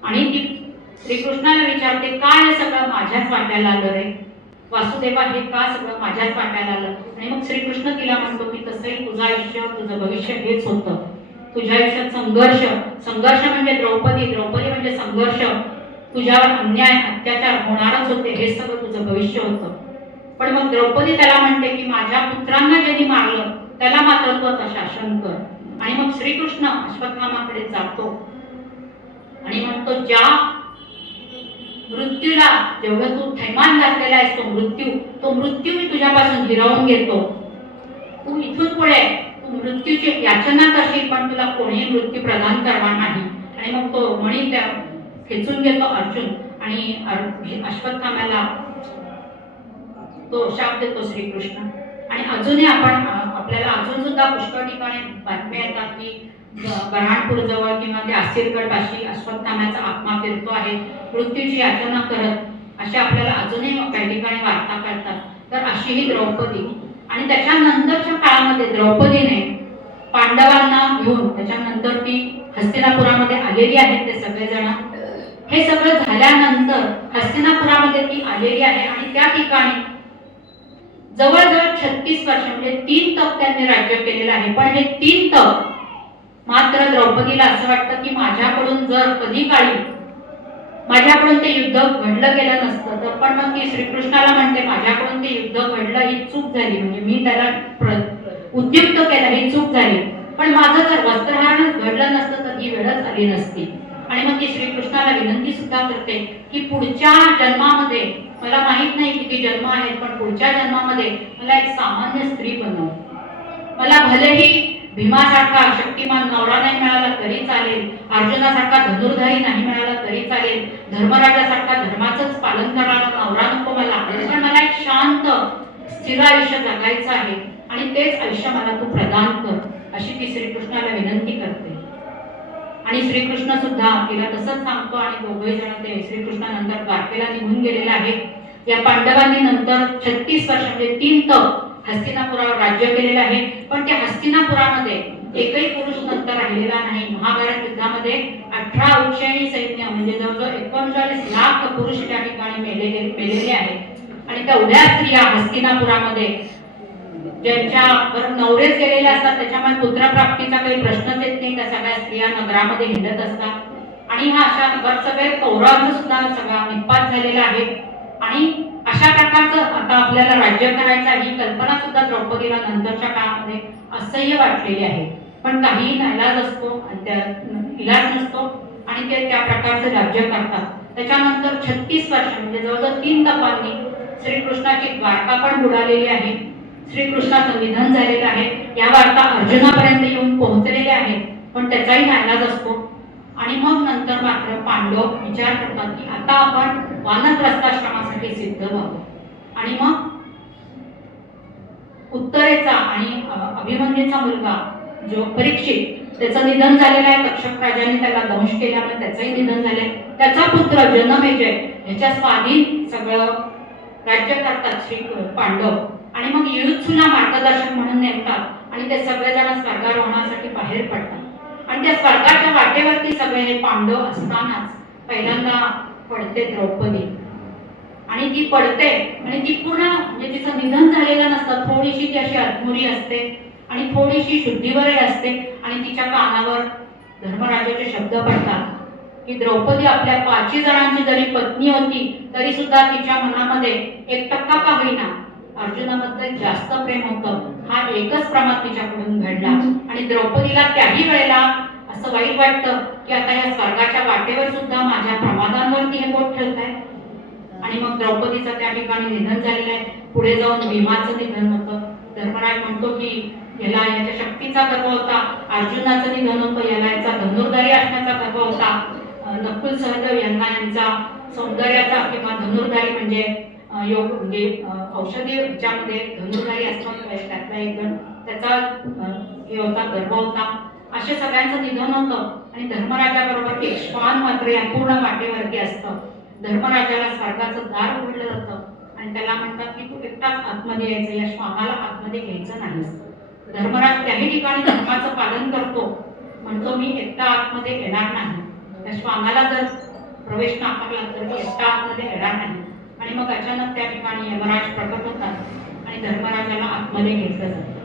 आणि ती श्रीकृष्णाला विचारते, काय हे सगळं माझ्याच वाट्याला आलं रे वासुदेवा, हे का सगळं माझ्याच वाट्याला आलं? आणि मग श्रीकृष्ण तिला म्हणतो की तसंही तुझं आयुष्य, तुझं भविष्य हेच होतं. तुझ्या आयुष्यात संघर्ष, संघर्ष म्हणजे द्रौपदी, द्रौपदी म्हणजे संघर्ष, तुझ्यावर अन्याय अत्याचार होणारच होते, हे सगळं तुझं भविष्य होतं. पण मग द्रौपदी त्याला म्हणते की माझ्या पुत्रांना ज्यांनी मारलं त्याला मात्र तू आता शासन कर. आणि मग श्रीकृष्ण अश्वत्थामाकडे जातो आणि म्हणतो, ज्या मृत्यूला जेवढं तू थैमान घातलेला आहेस तो मृत्यू मी तुझ्यापासून हिरावून घेतो. तू इथून पुढे तू मृत्यूची याचना करशील, पण तुला कोणीही मृत्यू प्रदान करणार नाही. आणि मग तो मणी त्या खेचून घेतो अर्जुन आणि अश्वत्थाम्याला तो शाप देतो श्रीकृष्ण. आणि अजूनही आपल्याला अजून सुद्धा पुष्कळ ठिकाणी बातम्या येतात की बऱ्हाणपूर जवळ किंवा ते आसिरगड पाशी अश्वत्थाम्याचा आत्मा फिरतो आहे मृत्यूची याचना करत, अशा आपल्याला अजूनही काही ठिकाणी वार्ता कळतात. तर अशी ही द्रौपदी. आणि त्याच्यानंतरच्या काळामध्ये द्रौपदीने पांडवांना घेऊन त्याच्यानंतर ती हस्तिनापुरामध्ये आलेली आहे. ते सगळेजण हे सगळं झाल्यानंतर हस्तिनापुरामध्ये ती आलेली आहे आणि त्या ठिकाणी जवळजवळ 36 वर्ष म्हणजे 3 तप त्यांनी राज्य केलेलं आहे. पण हे 3 तप मात्र द्रौपदीला असं वाटतं की माझ्याकडून जर कधी काळी माझ्याकडून ते युद्ध घडलं गेलं नसतं तर, पण मग ती श्रीकृष्णाला म्हणते माझ्याकडून ते युद्ध घडलं ही चूक झाली, म्हणजे मी त्याला उद्युक्त केलं ही चूक झाली, पण माझं जर वस्त्रहरणच घडलं नसतं तर ही वेळच आली नसती. आणि मग ती श्रीकृष्णाला विनंती सुद्धा करते की पुढच्या जन्मामध्ये, मला माहित नाही किती जन्म आहेत, पण पुढच्या जन्मामध्ये मला एक सामान्य स्त्री बनव. मला भलेही भीमासारखा शक्तिमान नवरा नाही मिळाला तरी चालेल, अर्जुनासारखा धनुर्धारी नाही मिळाला तरी चालेल, धर्मराजासारखा धर्माचंच पालन करणारा नवरा नको मला, पण मला एक शांत स्थिर आयुष्य जगायचं आहे आणि तेच आयुष्य मला तू प्रदान कर, अशी ती श्रीकृष्णाला विनंती करते. आणि श्रीकृष्ण सुद्धा तिला तसंच सांगतो आणि दोघे जण ते श्रीकृष्णानंतर द्वारकेला निघून गेलेला आहे. या पांडवांनी नंतर 36 वर्ष म्हणजे 3 तप हस्तिनापुरावर राज्य केलेलं आहे. पण त्या हस्तिनापुरामध्ये एकही पुरुष नंतर राहिलेला नाही. महाभारत युद्धामध्ये 18 औक्षणी सैन्य म्हणजे जवळजवळ 39 लाख पुरुष त्या ठिकाणी मेलेले आहेत. आणि तेवढ्या स्त्रिया हस्तिनापुरामध्ये ज्यांच्यावर नवरेच गेलेले असतात, त्याच्यामुळे पुत्रप्राप्तीचा काही प्रश्नच येत नाही, त्या सगळ्या स्त्रिया नगरामध्ये हिंडत असतात. आणि हा अशा नगर सगळे कौरवांचा सुद्धा सगळा निपात झालेला आहे. आणि अशा प्रकारचं आता आपल्याला राज्य करायचं ही कल्पना सुद्धा द्रौपदीला नंतरच्या काळामध्ये असह्य वाटलेली आहे. पण काही नाईलाज असतो आणि त्या इलाज नसतो आणि ते त्या प्रकारचं राज्य करतात. त्याच्यानंतर 36 वर्ष म्हणजे जवळजवळ 3 तपांनी श्रीकृष्णाची द्वारका पण बुडालेली आहे. श्रीकृष्णाचं निधन झालेलं आहे. या वार्ता अर्जुनापर्यंत येऊन पोहोचलेल्या आहेत, पण त्याचाही नाईलाज असतो. आणि मग नंतर मात्र पांडव विचार करतात की आता आपण वानप्रस्थाश्रमासाठी सिद्ध व्हावं. आणि मग उत्तरेचा आणि अभिमन्यूचा मुलगा जो परीक्षित, त्याचं निधन झालेलं आहे. तक्षक राजाने त्याला दंश केल्यामुळे त्याचंही निधन झालंय. त्याचा पुत्र जनमेजय ह्याच्या स्वाधीन सगळं राज्य करतात श्री पांडव. आणि मग युयुत्सुला मार्गदर्शक म्हणून नेमतात आणि ते सगळेजण स्वर्गारोहणासाठी बाहेर पडतात. आणि त्या स्वर्गाच्या वाटेवरती सगळे हे पांडव असतानाच पहिल्यांदा पडते द्रौपदी. आणि ती पडते आणि ती पूर्ण म्हणजे तिचं निधन झालेलं नसतं, थोडीशी ती अशी अधमुरी असते आणि थोडीशी शुद्धीवरही असते. आणि तिच्या कानावर धर्मराजाचे शब्द पडतात की द्रौपदी आपल्या 5 जणांची जरी पत्नी होती तरी सुद्धा तिच्या मनामध्ये 1% का होईना अर्जुनाबद्दल जास्त प्रेम होतं. हा एकच प्रमाद तिच्याकडून घडला. आणि द्रौपदीला त्याही वेळेला असं वाईट वाटतं की आता या स्वर्गाच्या वाटेवर सुद्धा माझ्या प्रमादांवरती हे बोट ठेवत आहे. आणि मग द्रौपदीचं त्या ठिकाणी निधन झालेलं आहे. पुढे जाऊन भीमाचं निधन होतं. धर्मराज म्हणतो की याला याच्या शक्तीचा गर्व होता. अर्जुनाचं निधन होतं, याला याचा धनुर्धारी असण्याचा गर्व होता. नकुल सहदेव यांना यांचा सौंदर्याचा किंवा धनुर्धारी म्हणजे योग म्हणजे औषधी ह्याच्यामध्ये धनुर्धारी असतात त्यातला एक जण, त्याचा हे होता गर्व होता. अशा सगळ्यांचं निधन होतं. आणि धर्मराजाबरोबर एक श्वान मात्र या पूर्ण वाटेवरती असतं. धर्मराजाला स्वर्गाचं दार उघडलं जातं आणि त्याला म्हणतात की तू एकटाच आतमध्ये यायचं, या श्वानाला आतमध्ये घ्यायचं नाहीस. धर्मराज त्याही ठिकाणी धर्माचं पालन करतो, म्हणतो मी एकटा आतमध्ये येणार नाही. त्या श्वानाला जर प्रवेश नाकारला तर मी एकटा आतमध्ये येणार नाही. आणि मग अचानक त्या ठिकाणी यमराज प्रकट होतात आणि धर्मराजाला आतमध्ये घेतलं जातं.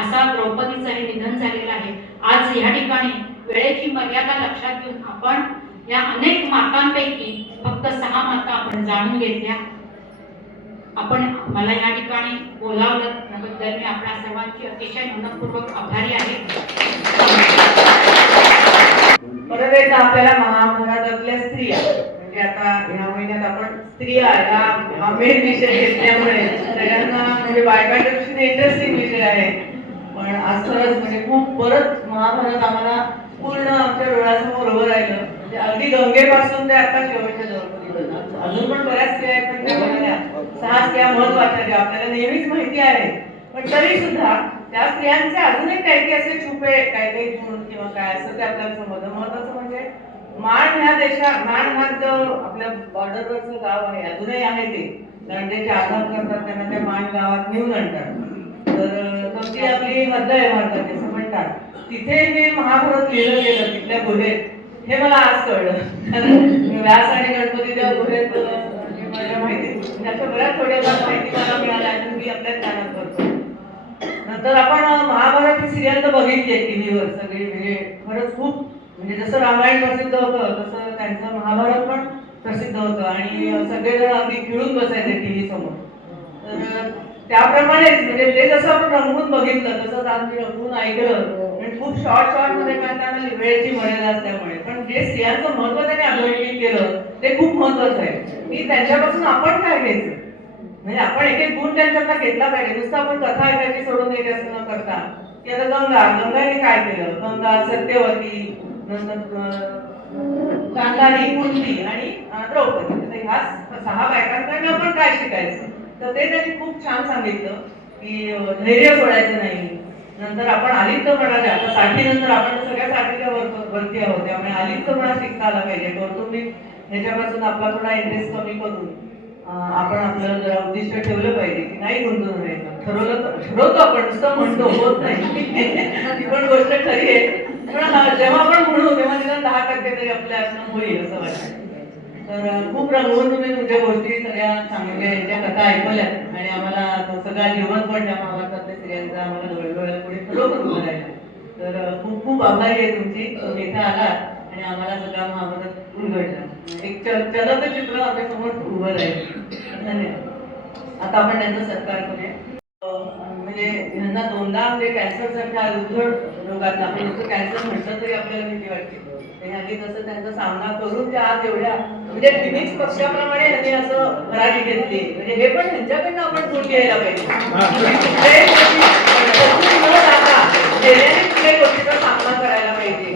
असा द्रौपदीचं हे निधन झालेलं आहे. आज या ठिकाणी वेळेची मर्यादा लक्षात घेऊन आपण या अनेक मातांपैकी फक्त 6 माता आपण जाणून घेतल्या. आपण मला या ठिकाणी बोलावलं त्याबद्दल मी आपल्या सर्वांची अतिशय मनपूर्वक आभारी आहे. परत एकदा आपल्याला महाभारतातल्या स्त्रिया, म्हणजे आता ह्या महिन्यात आपण स्त्रिया हा मेन विषय घेतल्यामुळे सगळ्यांना म्हणजे बायकांच्या दृष्टीने इंटरेस्टिंग विषय आहे. पण आज खरंच म्हणजे खूप परत महाभारत आम्हाला पूर्ण आमच्या डोळ्यासमोर उभं राहिलं. म्हणजे अगदी गंगेपासून ते आता शेवटच्या जवळपर्यंत अजून पण बऱ्याच स्त्रिया आहेत, पण त्या म्हणाल्या 6 स्त्रिया महत्वाच्या ज्या आपल्याला नेहमीच माहिती आहे. पण तरी सुद्धा त्या स्त्रियांचे अजूनही काही असे छुपे काही गुण किंवा काय असं ते आपल्याला समजलं. महत्वाचं म्हणजे माण हा जो आपल्या बॉर्डरवरचं गाव आहे, अजूनही आहे ते, कारण त्याचे आघात करतात त्यांना त्या माण गावात नेऊन आणतात. तर तशी आपली हद्द आहे भारताची असं म्हणतात. तिथे हे महाभारत लिहिलं गेलं तिथल्या गुहेत, हे मला आज कळलं. व्यास आणि गणपती त्या गुहेत माझ्या माहिती त्याच्या बऱ्याच थोड्याफार माहिती मला मिळाल्या आणि मी आपल्या ज्ञानात करतो. नंतर आपण महाभारत ही सिरियल तर बघितली आहे टीव्हीवर सगळी. म्हणजे खरंच खूप म्हणजे जसं रामायण प्रसिद्ध होतं तसं त्यांचं महाभारत पण प्रसिद्ध होतं आणि सगळेजण अगदी खिळून बसायचे टीव्ही समोर. तर त्याप्रमाणेच म्हणजे ते जसं आपण रंगून बघितलं तसंच आम्ही रंगून ऐकलं. म्हणजे खूप शॉर्ट मध्ये करताना वेळेची मर्यादा असल्यामुळे पण जे स्त्रियांचं महत्व त्यांनी अधोरेखित केलं ते खूप महत्वाचं आहे की त्यांच्यापासून आपण काय घ्यायचं. म्हणजे आपण एक एक गुण त्यांच्याकडे घेतला पाहिजे. नुसतं आपण कथा ऐकायची सोडून द्यायची असं न करता की आता गंगाने काय केलं. गंगा सत्यवती, नंतर गांधारी, कुंती आणि द्रौपदी, ह्या 6 बायकांकडनं आपण काय शिकायचं. तर ते त्यांनी खूप छान सांगितलं की धैर्य सोडायचं नाही. नंतर आपण आलिप्तपणाच्या आता 60 नंतर आपण सगळ्या 60च्या वरती आहोत, त्यामुळे आलिप्तपणा शिकता आला पाहिजे. कौटुंबिक ह्याच्यापासून आपला थोडा इंटरेस्ट कमी करून आपण आपलं जरा उद्दिष्ट ठेवलं पाहिजे की नाही गुंतून राहायचं. ठरवतो आपण, नुसतं म्हणतो, होत नाही. ती पण गोष्ट खरी आहे. पण जेव्हा आपण म्हणू तेव्हा निदान 10% तरी आपल्या असणं होईल असं वाटतं. तर खूप रंगवून तुम्ही तुमच्या गोष्टी सगळ्या सांगितल्या, यांच्या कथा ऐकल्या आणि आम्हाला तो सगळा जीवन पण त्या महाभारतातल्या स्त्रियांचा आम्हाला डोळ्यापुढे खरोखर उभं राहिला. तर खूप खूप आभारी आहे तुमची. तुम्ही इथे आलात आणि आम्हाला सगळा महाभारत उलगडला. एक चलत चित्र आपल्या समोर उभं राहील. धन्यवाद. आता आपण त्यांचा सत्कार करूया. म्हणजे ह्यांना 2दा म्हणजे कॅन्सर सारख्या उद्धट रोगात आपण नुसतं कॅन्सर म्हटलं तरी आपल्याला भीती वाटते. ह्यांनी तसं त्यांचा सामना करून त्या आज एवढ्या म्हणजे फिनिक्स पक्षाप्रमाणे ह्यांनी असं भरारी घेतली. म्हणजे हे पण ह्यांच्याकडनं आपण गुण घ्यायला पाहिजे. कुठल्याही गोष्टीचा सामना करायला पाहिजे.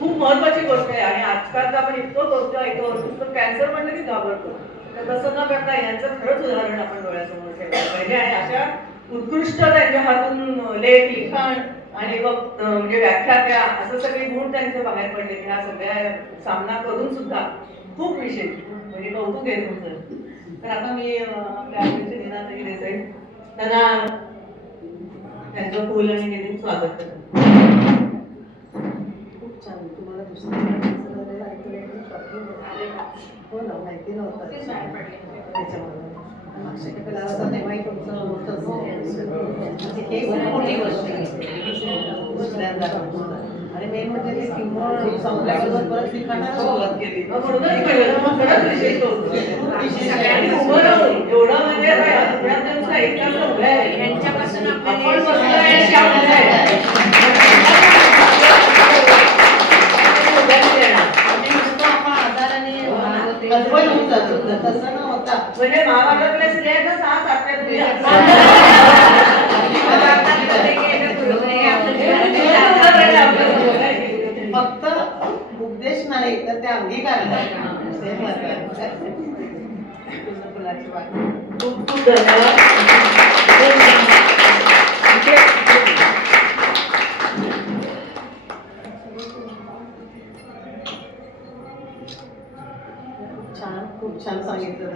खूप महत्वाची गोष्ट आहे. आणि आजकाल आपण इतकं गोष्ट ऐकतो नुसतं कॅन्सर म्हणलं की घाबरतो. तर तसं न करता यांचं खरंच उदाहरण आपण डोळ्यासमोर ठेवायला पाहिजे. आणि अशा उत्कृष्ट त्यांच्या हातून लेख लिखाण आणि म्हणजे व्याख्या असं सगळे गुण त्यांचे बाहेर पडले की ह्या सगळ्या सामना करून सुद्धा खूप विशेष म्हणजे कौतुक आहे तुमचं. तर आता मी आपल्या अध्यक्ष दिनाचंही देसाई त्यांना त्यांचं फुल आणि निधीन स्वागत करतो. खूप छान. तुम्हाला दुसऱ्या हो ना, माहिती नव्हतं त्याच्यामुळे तेव्हाही तुमचं होतं. हे खूप मोठी गोष्ट आहे दुसऱ्यांदा. आणि मेन म्हणजे ते किंमत संपल्याबरोबर परत लिखाणाला सुरुवात केली. एवढं म्हणजे यांच्यापासून तसं न होता म्हणजे महाभारतातल्या स्त्रियांना 6 फक्त उपदेश नाही तर ते अंगीकारतात. खूप खूप धन्यवाद. खूप छान सांगितलं.